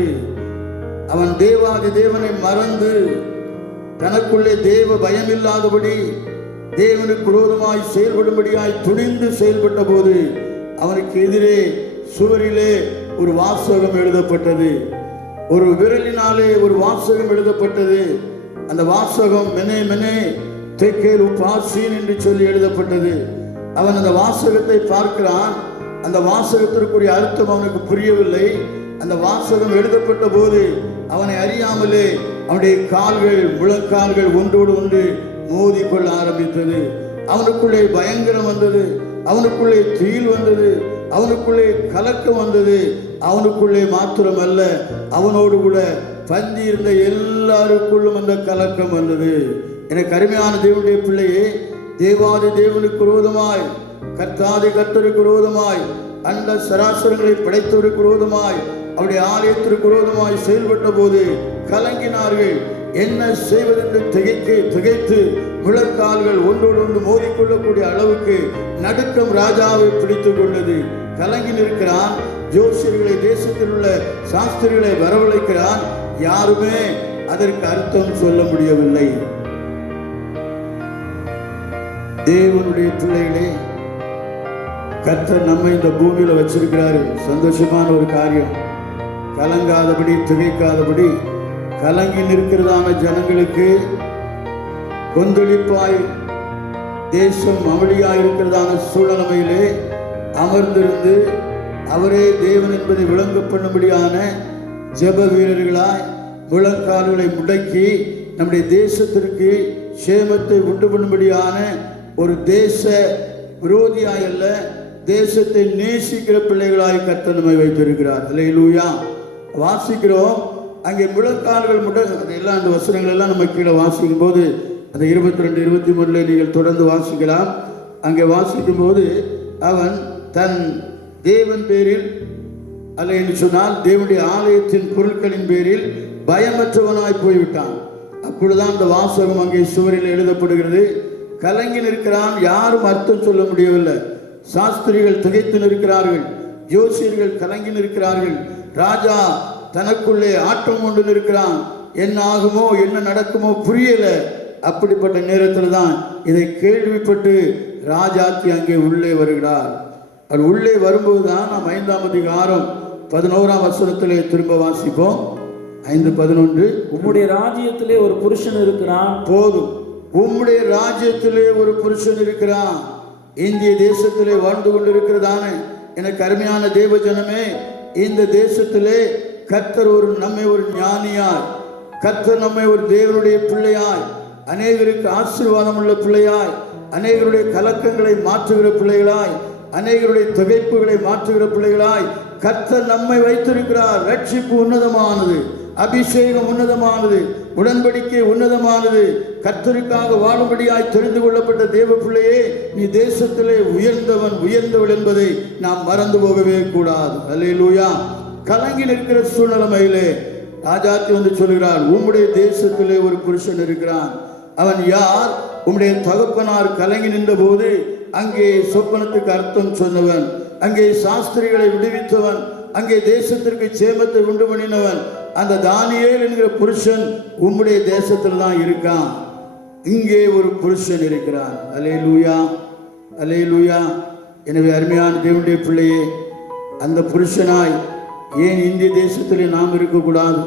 அவன் தேவாதி தேவனை மறந்து தனக்குள்ளே தேவ பயம் இல்லாதபடி தேவனுக்கு விரோதமாய் செயல்படும்படியாய் துணிந்து செயல்பட்ட போது அவனுக்கு எதிரே சுவரிலே ஒரு வாசகம் எழுதப்பட்டது. ஒரு விரலினாலே ஒரு வாசகம் எழுதப்பட்டது. அந்த வாசகம் மெனே மெனே தெக்கேல் உபாசீன் என்று சொல்லி எழுதப்பட்டது. அவன் அந்த வாசகத்தை பார்க்கிறான். அந்த வாசகத்திற்குரிய அர்த்தம் அவனுக்கு புரியவில்லை. அந்த வாசகம் எழுதப்பட்ட போது அவனை அறியாமலே அவனுடைய கால்கள், முழங்கால்கள் ஒன்றோடு ஒன்று மோதி கொள்ள ஆரம்பித்தது. அவனுக்குள்ளே பயங்கரம் வந்தது, அவனுக்குள்ளே தீல் வந்தது, அவனுக்குள்ளே கலக்கம் வந்தது. அவனுக்குள்ளே மாத்திரம் அல்ல, அவனோடு கூட பந்தி இருந்த எல்லாருக்குள்ளும் அந்த கலக்கம் வந்தது. எனக்கு அருமையான தேவனுடைய பிள்ளையே, தேவாதி தேவனுக்கு விரோதமாய், கர்த்தாதி கர்த்தருக்கு விரோதமாய், அண்ட சராசரங்களை படைத்தவருக்கு விரோதமாய், அவருடைய ஆலயத்திற்கு விரோதமாய் செயல்பட்ட போது கலங்கினார்கள். என்ன செய்வதென்று திகைத்து முழக்கால்கள் ஒன்றோடு ஒன்று மோதிக்கொள்ளக்கூடிய அளவுக்கு நடுக்கம் ராஜாவை பிடித்துக் கொண்டது. கலங்கி நிற்கிறான். ஜோசியர்களை, தேசத்தில் உள்ள சாஸ்திரிகளை வரவழைக்கிறான். யாருமே அதற்கு அர்த்தம் சொல்ல முடியவில்லை. தேவனுடைய பிள்ளைகளே, கர்த்தர் நம்மை இந்த பூமியில வச்சிருக்கிறாரு. சந்தோஷமான ஒரு காரியம். கலங்காதபடி, திகைக்காதபடி, கலங்கி நிற்கிறதான ஜனங்களுக்கு கொந்தளிப்பாய் தேசம் அமளியாய் இருக்கிறதான சூழ்நிலையிலே அமர்ந்திருந்து அவரே தேவன் என்பதை விளங்க பண்ணும்படியான ஜெப வீரர்களாய் முழங்கால்களை முடக்கி நம்முடைய தேசத்திற்கு சேமத்தை உண்டு பண்ணும்படியான ஒரு தேச விரோதியாய் அல்ல, தேசத்தை நேசிக்கிற பிள்ளைகளாய் கர்த்தர் நம்மை வைத்திருக்கிறார். அல்லேலூயா. வாசிக்கிறோம். அங்கே முழங்கால்கள் அதெல்லாம் அந்த வசனங்கள் எல்லாம் நம்ம கீழே வாசிக்கும் போது அந்த 22, 23 நீங்கள் தொடர்ந்து வாசிக்கலாம். அங்கே வாசிக்கும் போது அவன் தன் தேவன் பேரில் அல்ல என்று சொன்னால் தேவனுடைய ஆலயத்தின் பொருட்களின் பேரில் பயமற்றவனாய் போய்விட்டான். அப்பொழுதுதான் அந்த வாசகம் அங்கே சுவரில் எழுதப்படுகிறது. கலங்கி நிற்கிறான். யாரும் அர்த்தம் சொல்ல முடியவில்லை. சாஸ்திரிகள் திகைத்து நிற்கிறார்கள், ஜோசியர்கள் கலங்கி நிற்கிறார்கள். ராஜா தனக்குள்ளே ஆட்டம் கொண்டு நிற்கிறான். என்ன ஆகுமோ, என்ன நடக்குமோ புரியல. அப்படிப்பட்ட நேரத்தில் தான் இதை கேள்விப்பட்டு ராஜாத்தி அங்கே உள்ளே வருகிறார். அவர் உள்ளே வரும்போது தான் நாம் 5ஆம் அதிகாரம் 11ஆம் வசனத்திலே திரும்ப வாசிப்போம். 5:11. உம்முடைய ராஜ்யத்திலே ஒரு புருஷன் இருக்கிறான். போதும். உம்முடைய ராஜ்யத்திலே ஒரு புருஷன் இருக்கிறான். இந்திய தேசத்திலே வாழ்ந்து கொண்டிருக்கிறதான எனக்கு அருமையான தேவ ஜனமே, இந்த தேசத்திலே கர்த்தர் நம்மை ஒரு ஞானியாய், கர்த்தர் நம்மை ஒரு தேவனுடைய பிள்ளையாய், அநேகருக்கு ஆசீர்வாதம் உள்ள பிள்ளையாய், அநேகருடைய கலக்கங்களை மாற்றுகிற பிள்ளைகளாய், அநேகருடைய திகைப்புகளை மாற்றுகிற பிள்ளைகளாய் கர்த்தர் நம்மை வைத்திருக்கிறார். ரட்சிப்பு உன்னதமானது, அபிஷேகம் உன்னதமானது, உடன்படிக்கை உன்னதமானது. கர்த்தருக்காக வாழும்படியாய் தெரிந்து கொள்ளப்பட்ட தேவ பிள்ளையே, நீ தேசத்திலே உயர்ந்தவன், உயர்ந்தவள் என்பதை நாம் மறந்து போகவே கூடாது. அல்லேலூயா. கலங்கி நிற்கிற சூழ்நிலைமையிலே ராஜாத்தி வந்து சொல்கிறார், உம்முடைய தேசத்திலே ஒரு புருஷன் இருக்கிறான். அவன் யார்? உம்முடைய தகப்பனார் கலங்கி நின்ற போது அங்கே சொப்பனத்துக்கு அர்த்தம் சொன்னவன், அங்கே சாஸ்திரிகளை விடுவித்தவன், அங்கே தேசத்திற்கு சேமத்தை உண்டு பண்ணினவன், அந்த தானியேல் என்கிற புருஷன் உம்முடைய தேசத்தில் தான் இருக்கான். இங்கே ஒரு புருஷன் இருக்கிறான். அல்லேலூயா, அல்லேலூயா. எனவே அருமையான தேவனுடைய பிள்ளையே, அந்த புருஷனாய் ஏன் இந்திய தேசத்திலே நாம் இருக்கக்கூடாது?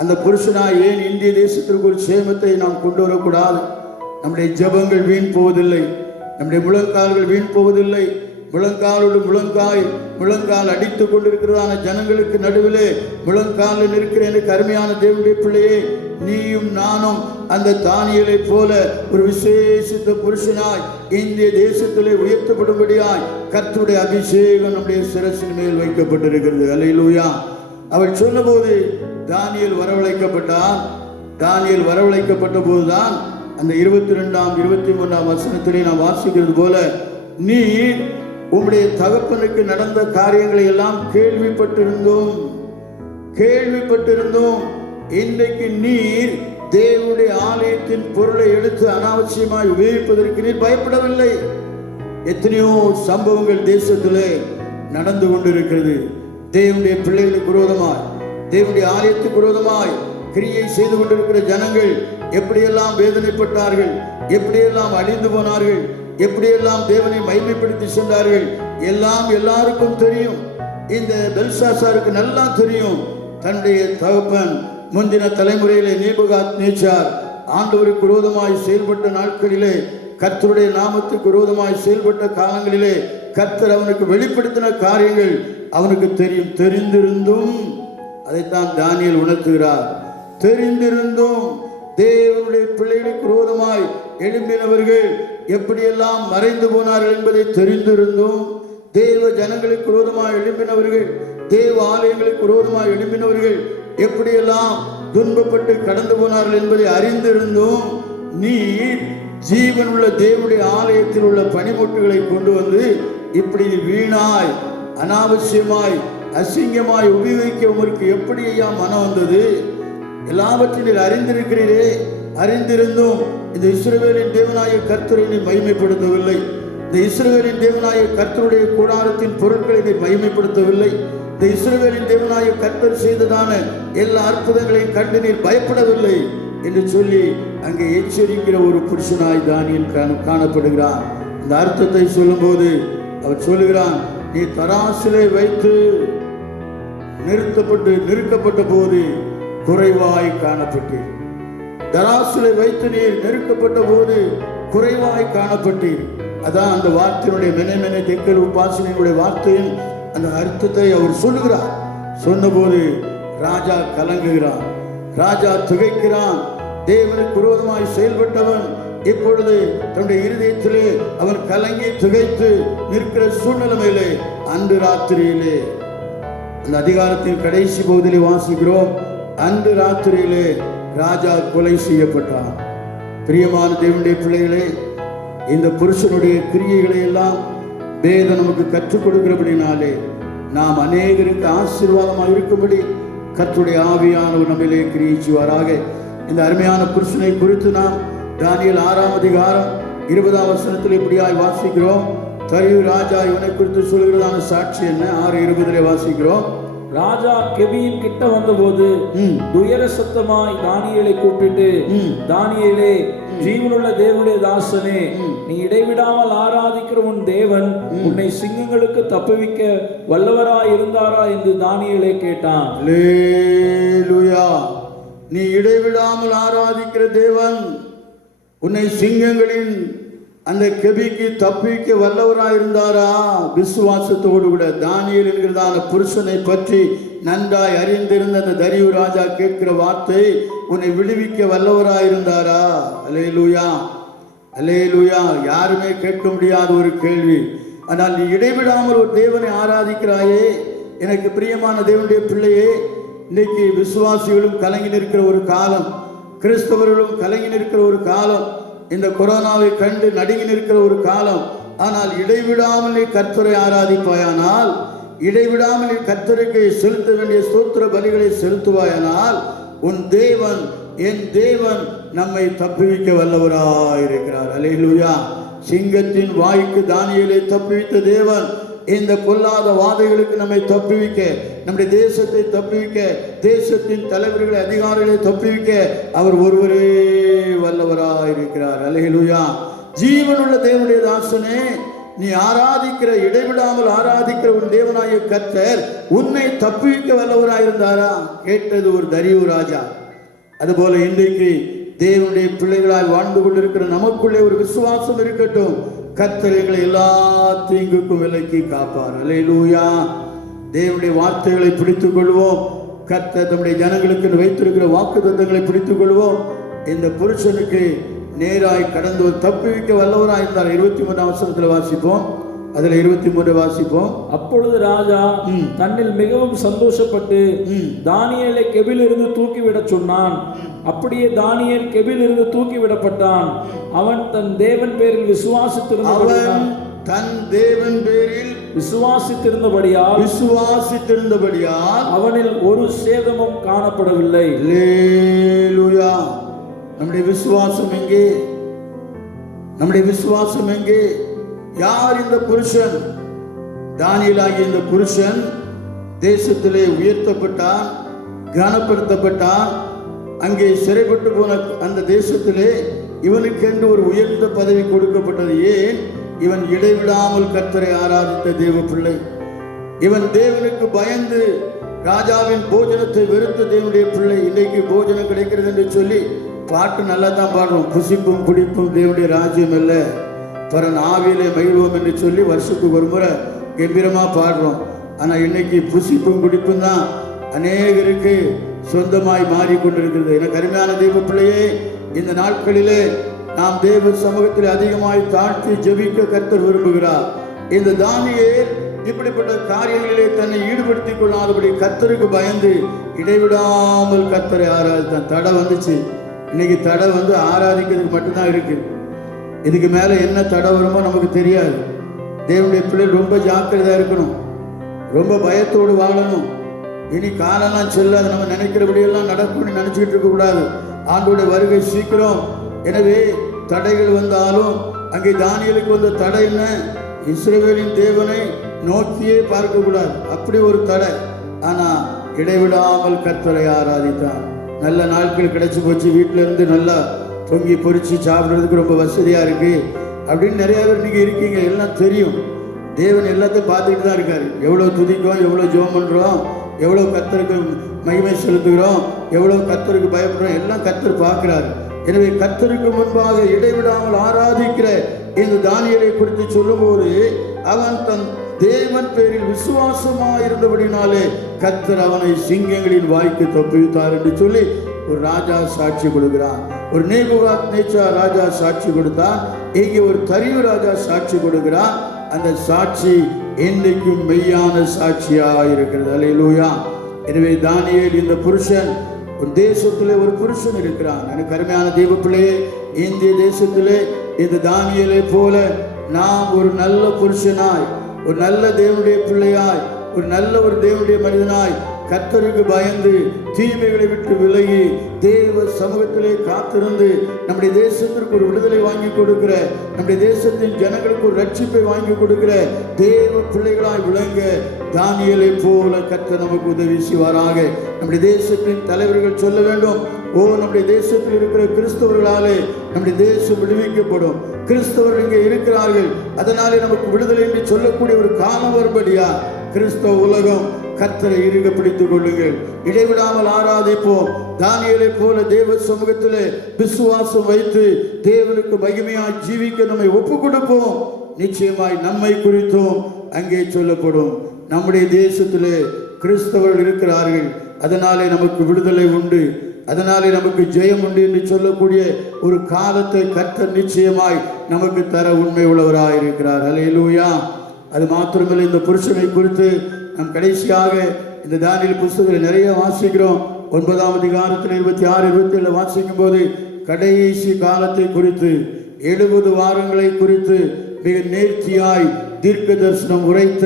அந்த புருஷனாய் ஏன் இந்திய தேசத்திற்கு ஒரு சேமத்தை நாம் கொண்டு வரக்கூடாது? நம்முடைய ஜெபங்கள் வீண் போவதில்லை, நம்முடைய முழங்கால்கள் வீண் போவதில்லை. முழங்காலோடு முழங்கால் அடித்துக் கொண்டிருக்கிறதான ஜனங்களுக்கு நடுவிலே முழங்காலில் இருக்கிற எனக்கு அருமையான தேவனுடைய பிள்ளையே, நீயும் நானும் அந்த தானியேலை போல ஒரு விசேஷித்த புருஷனாய் இந்திய தேசத்திலே உயர்த்தப்படும்படியாய் கர்த்தருடைய அபிஷேகம் நம்முடைய சிரசின் மேல் வைக்கப்பட்டிருக்கிறது. அல்லேலூயா. அவர் சொன்னபோது தானியேல் வரவழைக்கப்பட்டார். தானியேல் வரவழைக்கப்பட்ட போதுதான் அந்த 22ஆம் 23ஆம் வசனத்திலே நாம் வாசிக்கிறது போல, நீ உம்முடைய தகப்பனுக்கு நடந்த காரியங்களை எல்லாம் கேள்விப்பட்டிருந்தோம். இன்றைக்கு நீர் தேவனுடைய ஆலயத்தின் பொருளை எடுத்து அனாவசியமாய் உபயோகிப்பதற்கு நீர் பயப்படவில்லை. எத்தனையோ சம்பவங்கள் தேசத்திலே நடந்து கொண்டிருக்கிறது. தேவனுடைய பிள்ளைகளுக்கு விரோதமாய், தேவனுடைய ஆலயத்துக்கு விரோதமாய் கிரியை செய்து கொண்டிருக்கிற ஜனங்கள் எப்படியெல்லாம் வேதனைப்பட்டார்கள், எப்படியெல்லாம் அழிந்து போனார்கள், எப்படியெல்லாம் தேவனை மகிமைப்படுத்தி சென்றார்கள், எல்லாம் எல்லாருக்கும் தெரியும். இந்த பெல்சாசாருக்கு நல்லா தெரியும். தன்னுடைய தகப்பன் முந்தின தலைமுறையிலே நேபுகாத்நேச்சார் ஆண்டவருக்கு விரோதமாய் செயல்பட்ட நாட்களிலே, கர்த்தருடைய நாமத்துக்கு விரோதமாய் செயல்பட்ட காலங்களிலே கர்த்தர் அவனுக்கு வெளிப்படுத்தின காரியங்கள் அவனுக்கு தெரியும். தெரிந்திருந்தும், அதைத்தான் தானியேல் உணர்த்துகிறார், தெரிந்திருந்தும் தேவனுடைய பிள்ளைகளுக்கு விரோதமாய் எழும்பினவர்கள் எப்படியெல்லாம் மறைந்து போனார்கள் என்பதை தெரிந்திருந்தும், தேவ ஜனங்களுக்கு விரோதமாய் எழும்பினவர்கள், தேவ ஆலயங்களுக்கு விரோதமாய் எழும்பினவர்கள் எப்படியெல்லாம் துன்பப்பட்டு கடந்து போனார்கள் என்பதை அறிந்திருந்தும், நீ ஜீவன் உள்ள தேவனுடைய ஆலயத்தில் உள்ள பனிமுட்டுகளை கொண்டு வந்து இப்படி வீணாய் அனாவசியமாய் அசிங்கமாய் உபயோகிக்க உங்களுக்கு எப்படி ஐயா மனம் வந்தது? எல்லாவற்றையும் அறிந்திருக்கிறீரே. அறிந்திருந்தும் இந்த இஸ்ரவேலின் தேவனாய கர்த்தரை நீ மகிமைப்படுத்தவில்லை. இந்த இஸ்ரவேலின் தேவனாய கர்த்தருடைய கூடாரத்தின் பொருட்களை நீ மகிமைப்படுத்தவில்லை. இந்த இஸ்ரவேலின் தேவனாய கர்த்தர் செய்ததான எல்லா அற்புதங்களையும் கண்டு நீர் பயப்படவில்லை என்று சொல்லி அங்கே எச்சரிக்கிற ஒரு புருஷனாய் தானியேல் காணப்படுகிறான். இந்த அர்த்தத்தை சொல்லும் போது அவர் சொல்லுகிறான், நீ தராசிலே வைத்து நிறுக்கப்பட்ட போது குறைவாய் காணப்பட்டீர். தராசிலே வைத்து நீர் நெருக்கப்பட்ட போது குறைவாய் காணப்பட்டீர். அதான் அந்த வார்த்தையினுடைய மெனமென தெக்கல் உபாசனையுடைய வார்த்தையின் அந்த அர்த்தத்தை அவர் சொல்லுகிறார். சொன்னபோது ராஜா கலங்குகிறான், ராஜா திகைக்கிறான். தேவனுக்கு விரோதமாய் செயல்பட்டவன் இப்பொழுது தன்னுடைய இருதயத்திலே அவன் கலங்கி திகைத்து நிற்கிற சூழ்நிலையிலே அன்று ராத்திரியிலே அந்த அதிகாரத்தின் கடைசி பகுதியிலே வாசிக்கிறோம், அன்று ராத்திரியிலே ராஜா கொலை செய்யப்பட்டான். பிரியமான தேவனுடைய பிள்ளைகளே, இந்த புருஷனுடைய கிரியைகளை எல்லாம் வேதம் நமக்கு கற்றுக் கொடுக்கிறபடினாலே நாம் அநேகருக்கு ஆசீர்வாதமாக இருக்கும்படி கர்த்தருடைய ஆவியானவர் நம்மிலே கிரியை செய்வாராக. இந்த அருமையான புருஷனை குறித்து நாம் தானியேல் 6ஆம் அதிகாரம் 20ஆம் வசனத்தில் இப்படியாய் வாசிக்கிறோம். தரியு ராஜா இவனை குறித்து சொல்கிறதான சாட்சி என்ன? 6:20 வாசிக்கிறோம். ராஜா கெபியின் கிட்ட வந்தபோது துயர சத்தமாய் தானியேலை கூப்பிட்டு, தானியேலே, ஜீவனுள்ள தேவனுடைய தாசனே, நீ இடைவிடாமல் ஆராதிக்கிற உன் தேவன் உன்னை சிங்கங்களுக்கு தப்புவிக்க வல்லவராய் இருந்தாரா என்று தானியேலை கேட்டான். அல்லேலூயா. நீ இடைவிடாமல் ஆராதிக்கிற தேவன் உன்னை சிங்கங்களின் அந்த கெபிக்கு தப்பிக்க வல்லவராயிருந்தாரா? விசுவாசத்தோடு கூட தானியேல் என்கிறதான புருஷனை பற்றி நன்றாய் அறிந்திருந்த அந்த தரியு ராஜா கேட்கிற வார்த்தை, உன்னை விடுவிக்க வல்லவராயிருந்தாரா? அல்லேலூயா, அல்லேலூயா. யாருமே கேட்க முடியாத ஒரு கேள்வி. ஆனால் நீ இடைவிடாமல் ஒரு தேவனை ஆராதிக்கிறாயே. எனக்கு பிரியமான தேவனுடைய பிள்ளையே, இன்னைக்கு விசுவாசிகளும் கலங்கி நிற்கிற ஒரு காலம், கிறிஸ்தவர்களும் கலங்கி நிற்கிற ஒரு காலம், இந்த கொரோனாவை கண்டு நடுங்கி நிற்கிற ஒரு காலம். ஆனால் இடைவிடாமல் நீ கர்த்தரை ஆராதிப்பாயானால் இடைவிடாமல் நீ கர்த்தருக்கு செலுத்த வேண்டிய ஸ்தோத்திர பலிகளை செலுத்துவாயானால் உன் தேவன், என் தேவன் நம்மை தப்புவிக்க வல்லவராயிருக்கிறார். அல்லேலூயா. சிங்கத்தின் வாய்க்கு தானியேலை தப்புவித்த தேவன் இந்த பொல்லாத வாதைகளுக்கு நம்மை தப்புவிக்க, நம்முடைய தேசத்தை தப்புவிக்க, தேசத்தின் தலைவர்களை, அதிகாரிகளை தப்புவிக்க அவர் ஒருவரே வல்லவராயிருக்கிறார். அல்லேலூயா. ஜீவனுள்ள தேவனுடைய தாசனே, நீ ஆராதிக்கிற, இடைவிடாமல் ஆராதிக்கிற உன் தேவனாகிய கர்த்தர் உன்னை தப்புவிக்க வல்லவராயிருந்தாரா? கேட்டது ஒரு தரியு ராஜா. அதுபோல இன்றைக்கு தேவனுடைய பிள்ளைகளால் வாழ்ந்து கொண்டிருக்கிற நமக்குள்ளே ஒரு விசுவாசம் இருக்கட்டும். கர்த்தர் எங்களை எல்லா தீங்குக்கும் விலக்கி காப்பார். அல்லேலூயா. தேவனுடைய வார்த்தைகளை பிடித்துக் கொள்வோம். கர்த்தர் தம்முடைய ஜனங்களுக்கு வைத்திருக்கிற வாக்குத்தத்தங்களை பிடித்துக் கொள்வோம். இந்த புருஷனுக்கு நேராய் கடந்து தப்புவிக்க வல்லவராய் இருந்தார். 23 வசனத்தில் வாசிப்போம். அதுல 23 வாசிப்போம். அப்பொழுது ராஜா தன்னில் மிகவும் சந்தோஷப்பட்டு தானியேலை கெபிலிருந்து தூக்கிவிட சொன்னான். அப்படியே தானியேல் கெபிலிருந்து தூக்கிவிடப்பட்டான். அவன் தன் தேவன் பேரில் விசுவாசித்திருந்தபடியால் அவனில் ஒரு சேதமும் காணப்படவில்லை. அல்லேலூயா. நம்முடைய விசுவாசம் எங்கே? நம்முடைய விசுவாசம் எங்கே? யார் இந்த புருஷன்? தானியேலாகிய இந்த புருஷன் தேசத்திலே உயர்த்தப்பட்டான், கனப்படுத்தப்பட்டான். அங்கே சிறைப்பட்டு போன அந்த தேசத்திலே இவனுக்கென்று ஒரு உயர்ந்த பதவி கொடுக்கப்பட்டது. ஏன்? இவன் இடைவிடாமல் கர்த்தரை ஆராதித்த தேவ பிள்ளை. இவன் தேவனுக்கு பயந்து ராஜாவின் போஜனத்தை வெறுத்த தேவனுடைய பிள்ளை. இன்னைக்கு போஜனம் கிடைக்கிறது என்று சொல்லி பாட்டு நல்லா தான் பாடுறோம். புசிப்பும் குடிப்பும் தேவனுடைய ராஜ்யம் அல்ல, பரன் ஆவியிலே மகிழ்வோம் என்று சொல்லி வருஷத்துக்கு ஒரு முறை கம்பீரமா பாடுறோம். ஆனா இன்னைக்கு புசிப்பும் குடிப்பும் தான் அநேகருக்கு சொந்தமாய் மாறிக்கொண்டிருக்கிறது. எனக்கு அருமையான தேவ பிள்ளையே, இந்த நாட்களிலே நாம் தேவ சமூகத்தில் அதிகமாய் தாழ்த்தி ஜெபிக்க கர்த்தர் விரும்புகிறார். இந்த தானியேல் இப்படிப்பட்ட காரியங்களிலே தன்னை ஈடுபடுத்திக் கொள்ளாதபடி கர்த்தருக்கு பயந்து இடைவிடாமல் கர்த்தரை ஆராதித்தான். தடை வந்துச்சு. இன்னைக்கு தடை வந்து ஆராதிக்கிறதுக்கு மட்டும்தான் இருக்கு. இதுக்கு மேல என்ன தடை வருமோ நமக்கு தெரியாது. தேவனுடைய பிள்ளைகள் ரொம்ப ஜாக்கிரதையா இருக்கணும், ரொம்ப பயத்தோடு வாழணும். இனி காலம்லாம் செல்லாது, நம்ம நினைக்கிறபடியெல்லாம் நடக்கும்னு நினைச்சுக்கிட்டு இருக்க கூடாது. ஆண்டோடைய வருகை சீக்கிரம். எனவே தடைகள் வந்தாலும், அங்கே தானியேலுக்கு வந்த தடை என்ன? இஸ்ரவேலின் தேவனை நோக்கியே பார்க்க கூடாது, அப்படி ஒரு தடை. ஆனா இடைவிடாமல் கர்த்தரை ஆராதித்தான். நல்ல நாட்கள் கிடைச்சி போச்சு, வீட்டில இருந்து நல்லா பொங்கி பொரிச்சு சாப்பிட்றதுக்கு ரொம்ப வசதியா இருக்கு அப்படின்னு நிறைய பேர் நீங்க இருக்கீங்க. எல்லாம் தெரியும். தேவன் எல்லாத்தையும் பார்த்துக்கிட்டு தான் இருக்காரு. எவ்வளவு துதிக்கிறோம், எவ்வளவு ஜெபம் பண்றோம், எவ்வளவு கர்த்தருக்கு மகிமை செலுத்துகிறோம், எவ்வளவு கர்த்தருக்கு பயப்படுறோம், எல்லாம் கர்த்தர் பார்க்கிறாரு. எனவே கர்த்தருக்கு முன்பாக இடைவிடாமல் ஆராதிக்கிற இந்த தானியேலை குறித்து சொல்லும் போது, அவன் தன் தேவன் பேரில் விசுவாசமாக இருந்தபடினாலே கர்த்தர் அவனை சிங்கங்களின் வாய்க்கு தப்புவித்தார் என்று சொல்லி ஒரு ராஜா சாட்சி கொடுக்கிறான். ஒரு நேபுகாத்நேச்சார் ராஜா சாட்சி கொடுத்தான். இங்கே ஒரு தரியு ராஜா சாட்சி கொடுக்கிறான். அந்த சாட்சி என்றைக்கும் மெய்யான சாட்சியா இருக்கிறது. அல்லேலூயா. எனவே தானியேல் இந்த புருஷன், ஒரு தேசத்திலே ஒரு புருஷன் இருக்கிறான். எனக்கு அருமையான தெய்வ பிள்ளையே, இந்திய தேசத்திலே இந்த தானியேலை போல நாம் ஒரு நல்ல புருஷனாய், ஒரு நல்ல தேவனுடைய பிள்ளையாய், ஒரு நல்ல ஒரு தேவனுடைய மனிதனாய் கர்த்தருக்கு பயந்து தீமைகளை விட்டு விலகி தேவ சமூகத்திலே காத்திருந்து நம்முடைய தேசத்திற்கு ஒரு விடுதலை வாங்கி கொடுக்கிற, நம்முடைய தேசத்தின் ஜனங்களுக்கு ஒரு ரட்சிப்பை வாங்கி கொடுக்கிற தேவ பிள்ளைகளாய் விளங்க தானியேலை போல கர்த்தர் நமக்கு உதவி செய்வாராக. நம்முடைய தேசத்தின் தலைவர்கள் சொல்ல வேண்டும், ஓ நம்முடைய தேசத்தில் இருக்கிற கிறிஸ்தவர்களாலே நம்முடைய தேசம் விடுவிக்கப்படும், கிறிஸ்தவர்கள் இங்கே இருக்கிறார்கள், அதனாலே நமக்கு விடுதலை என்று சொல்லக்கூடிய ஒரு காலம் வரும்படியா கிறிஸ்தவ உலகம் கர்த்தரை இறுக பிடித்துக் கொள்ளுங்கள். இடைவிடாமல் ஆராதிப்போம். தானியேலை போல தேவ சமூகத்திலே விசுவாசம் வைத்து தேவனுக்கு மகிமையாய் ஜீவிக்க நம்மை ஒப்பு கொடுப்போம். நிச்சயமாய் நம்மை குறித்தும் அங்கே சொல்லப்படும். நம்முடைய தேசத்திலே கிறிஸ்தவர்கள் இருக்கிறார்கள், அதனாலே நமக்கு விடுதலை உண்டு, அதனாலே நமக்கு ஜெயம் உண்டு என்று சொல்லக்கூடிய ஒரு காலத்தை கர்த்தர் நிச்சயமாய் நமக்கு தர உண்மை உள்ளவராய் இருக்கிறார். அல்லேலூயா. அது மாத்திரமல்ல, இந்த புருஷனை குறித்து நாம் கடைசியாக இந்த தானியேல் புத்தகத்தில் நிறைய வாசிக்கிறோம். 9ஆம் அதிகாரத்தில் 26, 27 வாசிக்கும் போது கடைசி காலத்தை குறித்து, 70 வாரங்களை குறித்து மிக நேர்த்தியாய் தீர்க்க தரிசனம் உரைத்த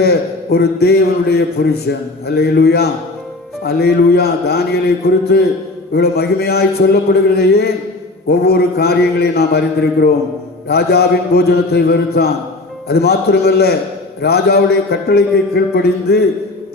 ஒரு தேவனுடைய புருஷன். அல்லேலூயா, அல்லேலூயா. தானியேலை குறித்து இவ்வளவு மகிமையாய் சொல்லப்படுகிறது. ஏன்? ஒவ்வொரு காரியங்களையும் நாம் அறிந்திருக்கிறோம். ராஜாவின் போஜனத்தை வெறுத்தான். அது மாத்திரமல்ல, ராஜாவுடைய கட்டளைக்கு கீழ்ப்படிந்து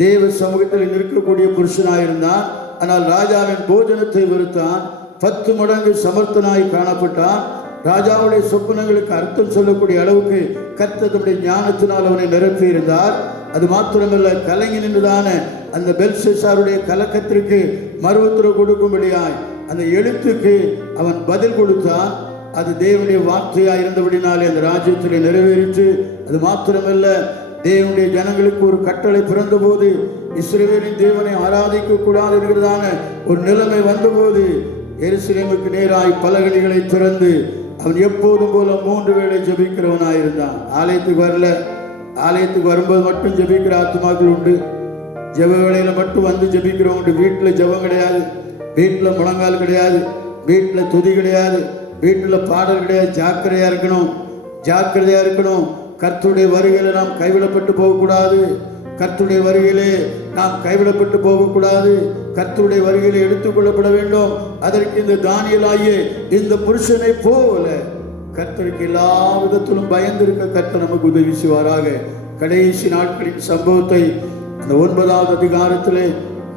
தேவ சமூகத்தில் நிற்கக்கூடிய புருஷனாயிருந்தான். ஆனால் ராஜாவின் போஜனத்தை வெறுத்தான். 10 மடங்கு சமர்த்தனாய் காணப்பட்டான். ராஜாவுடைய சொப்பனங்களுக்கு அர்த்தம் சொல்லக்கூடிய அளவுக்கு கர்த்தர் தம்முடைய ஞானத்தினால் அவனை நிரப்பி இருந்தார். அது மாத்திரமல்ல, கலங்கி நின்றுதான அந்த பெல்ஷாசாருடைய கலக்கத்திற்கு மறுஉத்தரவு கொடுக்கும்படியாய் அந்த எழுத்துக்கு அவன் பதில் கொடுத்தான். அது தேவனுடைய வார்த்தையாய் இருந்தபடினாலே அந்த ராஜ்யத்திலே நிறைவேறிற்று. அது மாத்திரமல்ல, தேவனுடைய ஜனங்களுக்கு ஒரு கட்டளை பிறந்த போது, இஸ்ரவேலின் தேவனை ஆராதிக்க கூடாது என்கிறதான ஒரு நிலைமை வந்தபோது, எருசலேமுக்கு நேராய் பலகணிகளை திறந்து அவன் எப்போதும் போல 3 வேளை ஜெபிக்கிறவனாயிருந்தான். ஆலயத்துக்கு வரல. ஆலயத்துக்கு வரும்போது மட்டும் ஜெபிக்கிற ஆத்துமாக்கள் உண்டு. ஜெப வேளையில மட்டும் வந்து ஜெபிக்கிறவங்க உண்டு. வீட்டில் ஜெபம் கிடையாது, வீட்டில் முழங்கால் கிடையாது, வீட்டில் துதி கிடையாது, வீட்டில் பாடல் கிடையாது. ஜாக்கிரதையா இருக்கணும், ஜாக்கிரதையா இருக்கணும். கர்த்தருடைய வருகையில நாம் கைவிடப்பட்டு போகக்கூடாது. கர்த்தருடைய வருகையிலே நாம் கைவிடப்பட்டு போகக்கூடாது. கர்த்தருடைய வருகையிலே எடுத்துக்கொள்ளப்பட வேண்டும். அதற்கு இந்த தானியேலாகிய இந்த புருஷனை போல கர்த்தருக்கு எல்லா விதத்திலும் பயந்திருக்க கர்த்தர் நமக்கு உதவி செய்வாராக. கடைசி நாட்களின் சம்பவத்தை அந்த 9வது அதிகாரத்திலே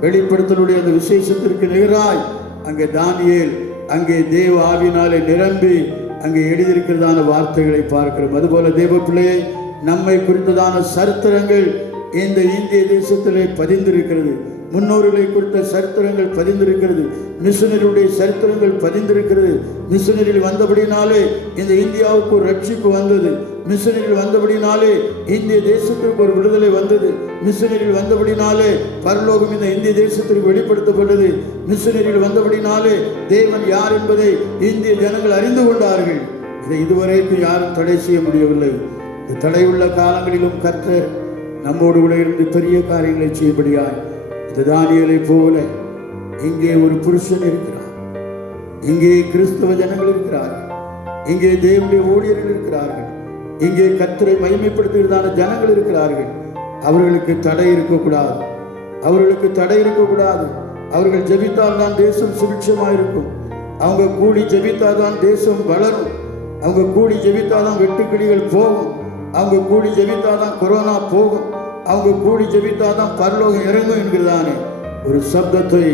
வெளிப்படுத்தலுடைய அந்த விசேஷத்திற்கு நிகராய் அங்கே தானியேல் அங்கே தேவ ஆவியினாலே நிரம்பி அங்கே எழுதியிருக்கிறதான வார்த்தைகளை பார்க்கிறோம். அதுபோல தேவ பிள்ளையை நம்மை குறித்ததான சரித்திரங்கள் இந்த இந்திய தேசத்திலே பதிந்திருக்கிறது. முன்னோர்களை குறித்த சரித்திரங்கள் பதிந்திருக்கிறது. மிஷனரியுடைய சரித்திரங்கள் பதிந்திருக்கிறது. மிஷனரியில் வந்தபடினாலே இந்த இந்தியாவுக்கு ஒரு ரட்சிப்பு வந்தது. மிஷனரியில் வந்தபடினாலே இந்திய தேசத்திற்கு ஒரு விடுதலை வந்தது. மிஷனரியில் வந்தபடினாலே பரலோகம் இந்த இந்திய தேசத்திற்கு வெளிப்படுத்தப்பட்டது. மிஷனரியில் வந்தபடினாலே தேவன் யார் என்பதை இந்திய ஜனங்கள் அறிந்து கொண்டார்கள். இதை இதுவரைக்கும் யாரும் தடை செய்ய முடியவில்லை. இந்த தடையுள்ள காலங்களிலும் கர்த்தர் நம்மோடு கூட இருந்து பெரிய காரியங்களை செய்யபடியாய் இந்த தானியேலை போல இங்கே ஒரு புருஷன் இருக்கிறார். இங்கே கிறிஸ்தவ ஜனங்கள் இருக்கிறார்கள். இங்கே தேவனுடைய ஊழியர்கள் இருக்கிறார்கள். இங்கே கர்த்தரை மகிமைப்படுத்துகிறதான ஜனங்கள் இருக்கிறார்கள். அவர்களுக்கு தடை இருக்கக்கூடாது. அவர்களுக்கு தடை இருக்கக்கூடாது. அவர்கள் ஜெபித்தால் தான் தேசம் சுபிட்சமாக இருக்கும். அவங்க கூடி ஜெபித்தால் தான் தேசம் வளரும். அவங்க கூடி ஜெபித்தால் தான் வெட்டுக்கிளிகள் போகும். அவங்க கூடி ஜெபித்தால் தான் கொரோனா போகும். அவங்க கூடி ஜெபித்தால் தான் பரலோகம் இறங்கும் என்கிறதானே ஒரு சப்தத்தை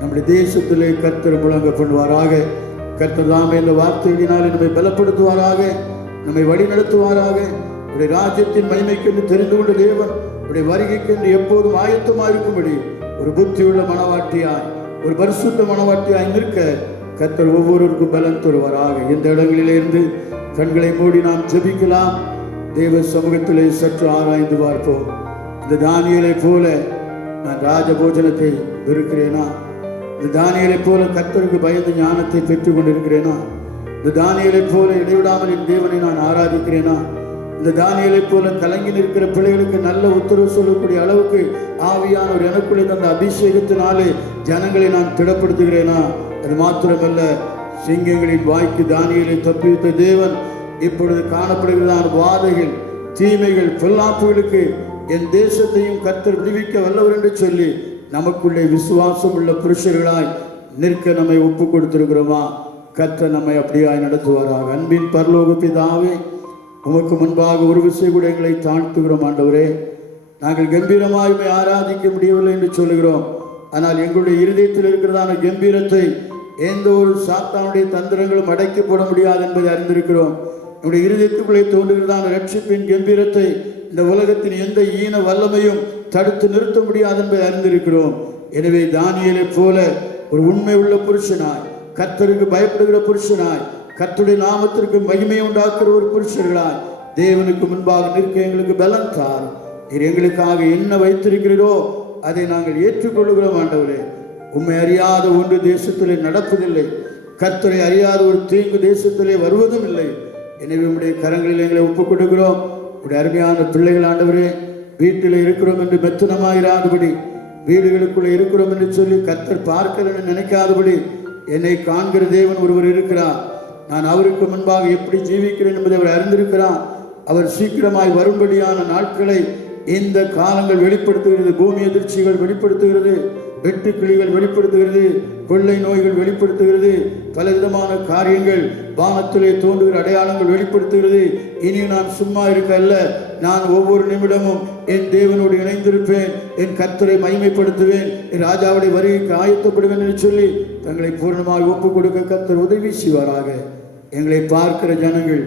நம்முடைய தேசத்திலே கர்த்தர் முழங்க பண்ணுவாராக. கர்த்தர் தாமே இந்த வார்த்தைகளினாலே நம்மை பலப்படுத்துவாராக, நம்மை வழி நடத்துவாராக. உடைய ராஜ்யத்தின் மகிமைக்கென்று தெரிந்து கொண்ட தேவன் உடைய வருகைக்கென்று எப்போதும் ஆயத்தமாக இருக்கும்படி ஒரு புத்தியுள்ள மனவாட்டியாய், ஒரு பரிசுத்த மனவாட்டியாய் நிற்க கர்த்தர் ஒவ்வொருவருக்கும் பலன் தருவாராக. இந்த இடங்களிலிருந்து கண்களை மூடி நாம் ஜெபிக்கலாம். தேவ சமூகத்திலே சற்று ஆராய்ந்து பார்ப்போம். இந்த தானியேலை போல நான் ராஜபோஜனத்தை வெறுக்கிறேனா? இந்த தானியேலை போல கர்த்தருக்கு பயந்து ஞானத்தை பெற்றுக் கொண்டிருக்கிறேனா? இந்த தானியேலை போல இடைவிடாமல் என் தேவனை நான் ஆராதிக்கிறேனா? இந்த தானியேலை போல கலங்கி நிற்கிற பிள்ளைகளுக்கு நல்ல உத்தரவு சொல்லக்கூடிய அளவுக்கு ஆவியானவர் எனக்குள்ளே தந்த அபிஷேகத்தினாலே ஜனங்களை நான் திடப்படுத்துகிறேனா? அது மாத்திரமல்ல, சிங்கங்களின் வாய்க்கு தானியேலை தப்புவித்த தேவன் இப்பொழுது காணப்படுகிறதான வாதைகள், தீமைகள், பொல்லாப்புகளுக்கு என் தேசத்தையும் கர்த்தர் விடுவிக்க வல்லவர் என்று சொல்லி நமக்குள்ளே விசுவாசம் உள்ள புருஷர்களாய் நிற்க நம்மை ஒப்பு கொடுத்திருக்கிறோமா? கர்த்தர் நம்மை அப்படியாய் நடத்துவாராக. அன்பின் பரலோக பிதாவே, உமக்கு முன்பாக ஒரு விசை கூட எங்களை தாழ்த்துகிறோம். ஆண்டவரே, நாங்கள் கம்பீரமாய் ஆராதிக்க முடியவில்லை என்று சொல்லுகிறோம். ஆனால் எங்களுடைய இருதயத்தில் இருக்கிறதான கம்பீரத்தை எந்த ஒரு சாத்தானுடைய தந்திரங்களும் அடக்கி போட முடியாது என்பதை அறிந்திருக்கிறோம். நம்முடைய இருதயத்துக்குள்ளே தோன்றுகிறதான ரட்சிப்பின் கம்பீரத்தை இந்த உலகத்தின் எந்த ஈன வல்லமையும் தடுத்து நிறுத்த முடியாது என்பதை அறிந்திருக்கிறோம். எனவே தானியேலை போல ஒரு உண்மை உள்ள புருஷனாய், கர்த்தருக்கு பயப்படுகிற புருஷனாய், கர்த்தருடைய நாமத்திற்கு மகிமை உண்டாக்குற ஒரு புருஷர்களாய் தேவனுக்கு முன்பாக நிற்க எங்களுக்கு பலன் தார். நீர் எங்களுக்காக என்ன வைத்திருக்கிறீரோ அதை நாங்கள் ஏற்றுக்கொள்கிறோம். ஆண்டவரே, உம்மை அறியாத ஒன்று தேசத்திலே நடப்பதில்லை. கர்த்தரை அறியாத ஒரு தீங்கு தேசத்திலே வருவதும் இல்லை. எனவே உம்முடைய கரங்களில் எங்களை ஒப்புக் கொடுக்கிறோம். உடைய அருமையான பிள்ளைகள் ஆண்டவரே, வீட்டில் இருக்கிறோம் என்று மெத்தனமாயிராதபடி, வீடுகளுக்குள்ளே இருக்கிறோம் என்று சொல்லி கர்த்தர் பார்க்கிறேன்னு நினைக்காதபடி, என்னை காண்கிற தேவன் ஒருவர் இருக்கிறார். நான் அவருக்கு முன்பாக எப்படி ஜீவிக்கிறேன் என்பதை அவர் அறிந்திருக்கிறார். அவர் சீக்கிரமாய் வரும்படியான நாட்களை இந்த காலங்கள் வெளிப்படுத்துகிறது. பூமி எதிர்ச்சிகள் வெளிப்படுத்துகிறது, வெட்டுக்கிளிகள் வெளிப்படுத்துகிறது, கொள்ளை நோய்கள் வெளிப்படுத்துகிறது, பலவிதமான காரியங்கள் வானத்திலே தோன்றுகிற அடையாளங்கள் வெளிப்படுத்துகிறது. இனி நான் சும்மா இருக்க அல்ல, நான் ஒவ்வொரு நிமிடமும் என் தேவனோடு இணைந்திருப்பேன், என் கர்த்தரை மகிமைப்படுத்துவேன், என் ராஜாவுடைய வருகைக்கு ஆயத்தப்படுவேன் என்று சொல்லி தங்களை பூர்ணமாக ஒப்புக் கொடுக்க கர்த்தர் உதவி செய்வாராக. எங்களை பார்க்கிற ஜனங்கள்,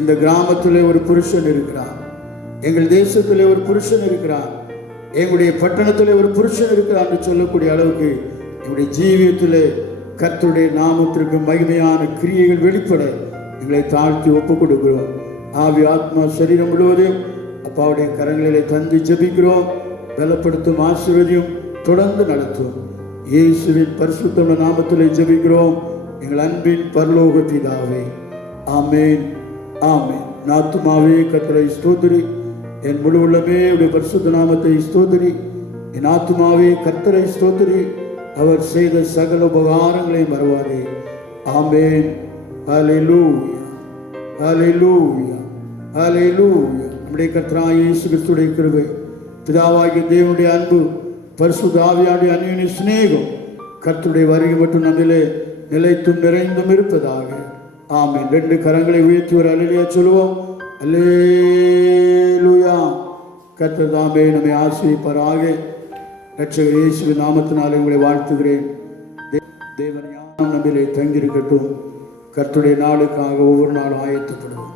இந்த கிராமத்திலே ஒரு புருஷன் இருக்கிறார், எங்கள் தேசத்திலே ஒரு புருஷன் இருக்கிறார், எங்களுடைய பட்டணத்திலே ஒரு புருஷன் இருக்கிறார் என்று சொல்லக்கூடிய அளவுக்கு எங்களுடைய ஜீவியத்திலே கர்த்தருடைய நாமத்திற்கு மகிமையான கிரியைகள் வெளிப்பட எங்களை தாழ்த்தி ஒப்புக் கொடுக்கிறோம். ஆவி ஆத்மா சரீரம் முழுவதும் அப்பாவுடைய கரங்களிலே தந்து ஜெபிக்கிறோம். பலப்படுத்தும், ஆசீர்வதியும், தொடர்ந்து நடத்தும். இயேசுவின் பரிசுத்த நாமத்திலே ஜெபிக்கிறோம் எங்கள் அன்பின் பரலோக பிதாவே. ஆமேன், ஆமேன். ஆத்துமாவே கர்த்தரை ஸ்தோத்திரி, என் முழு உள்ளமே உடைய பரிசுத்த நாமத்தை ஸ்தோத்திரி. என் ஆத்துமாவே கர்த்தரை ஸ்தோத்திரி, அவர் செய்த சகல உபகாரங்களையும் மறவாதே. ஆமேன். ஹல்லேலூயா, ஹல்லேலூயா, ஹல்லேலூயா. நம்முடைய கர்த்தராகிய இயேசு கிறிஸ்துவின் கிருபை, பிதாவாகிய தேவனுடைய அன்பு, பரிசுத்த ஆவியானுடைய அன்பின் சிநேகம் கர்த்தருடைய வருகை மட்டும் நம்மிலே நிலைத்தும் நிறைந்தும் இருப்பதாக. ஆமென். 2 கரங்களை உயர்த்தி ஒரு அல்லேலூயா சொல்லுவோம். அல்லேலூயா. கர்த்தர் தாமே நம்மை ஆசீர்வதிப்பாராக. இரட்சகர் இயேசுவின் நாமத்தினாலே உங்களை வாழ்த்துகிறேன். தேவன் ஞானம் நம்மிலே தங்கியிருக்கட்டும். கர்த்தருடைய நாளுக்காக ஒவ்வொரு நாளும் ஆயத்தப்படுவோம்.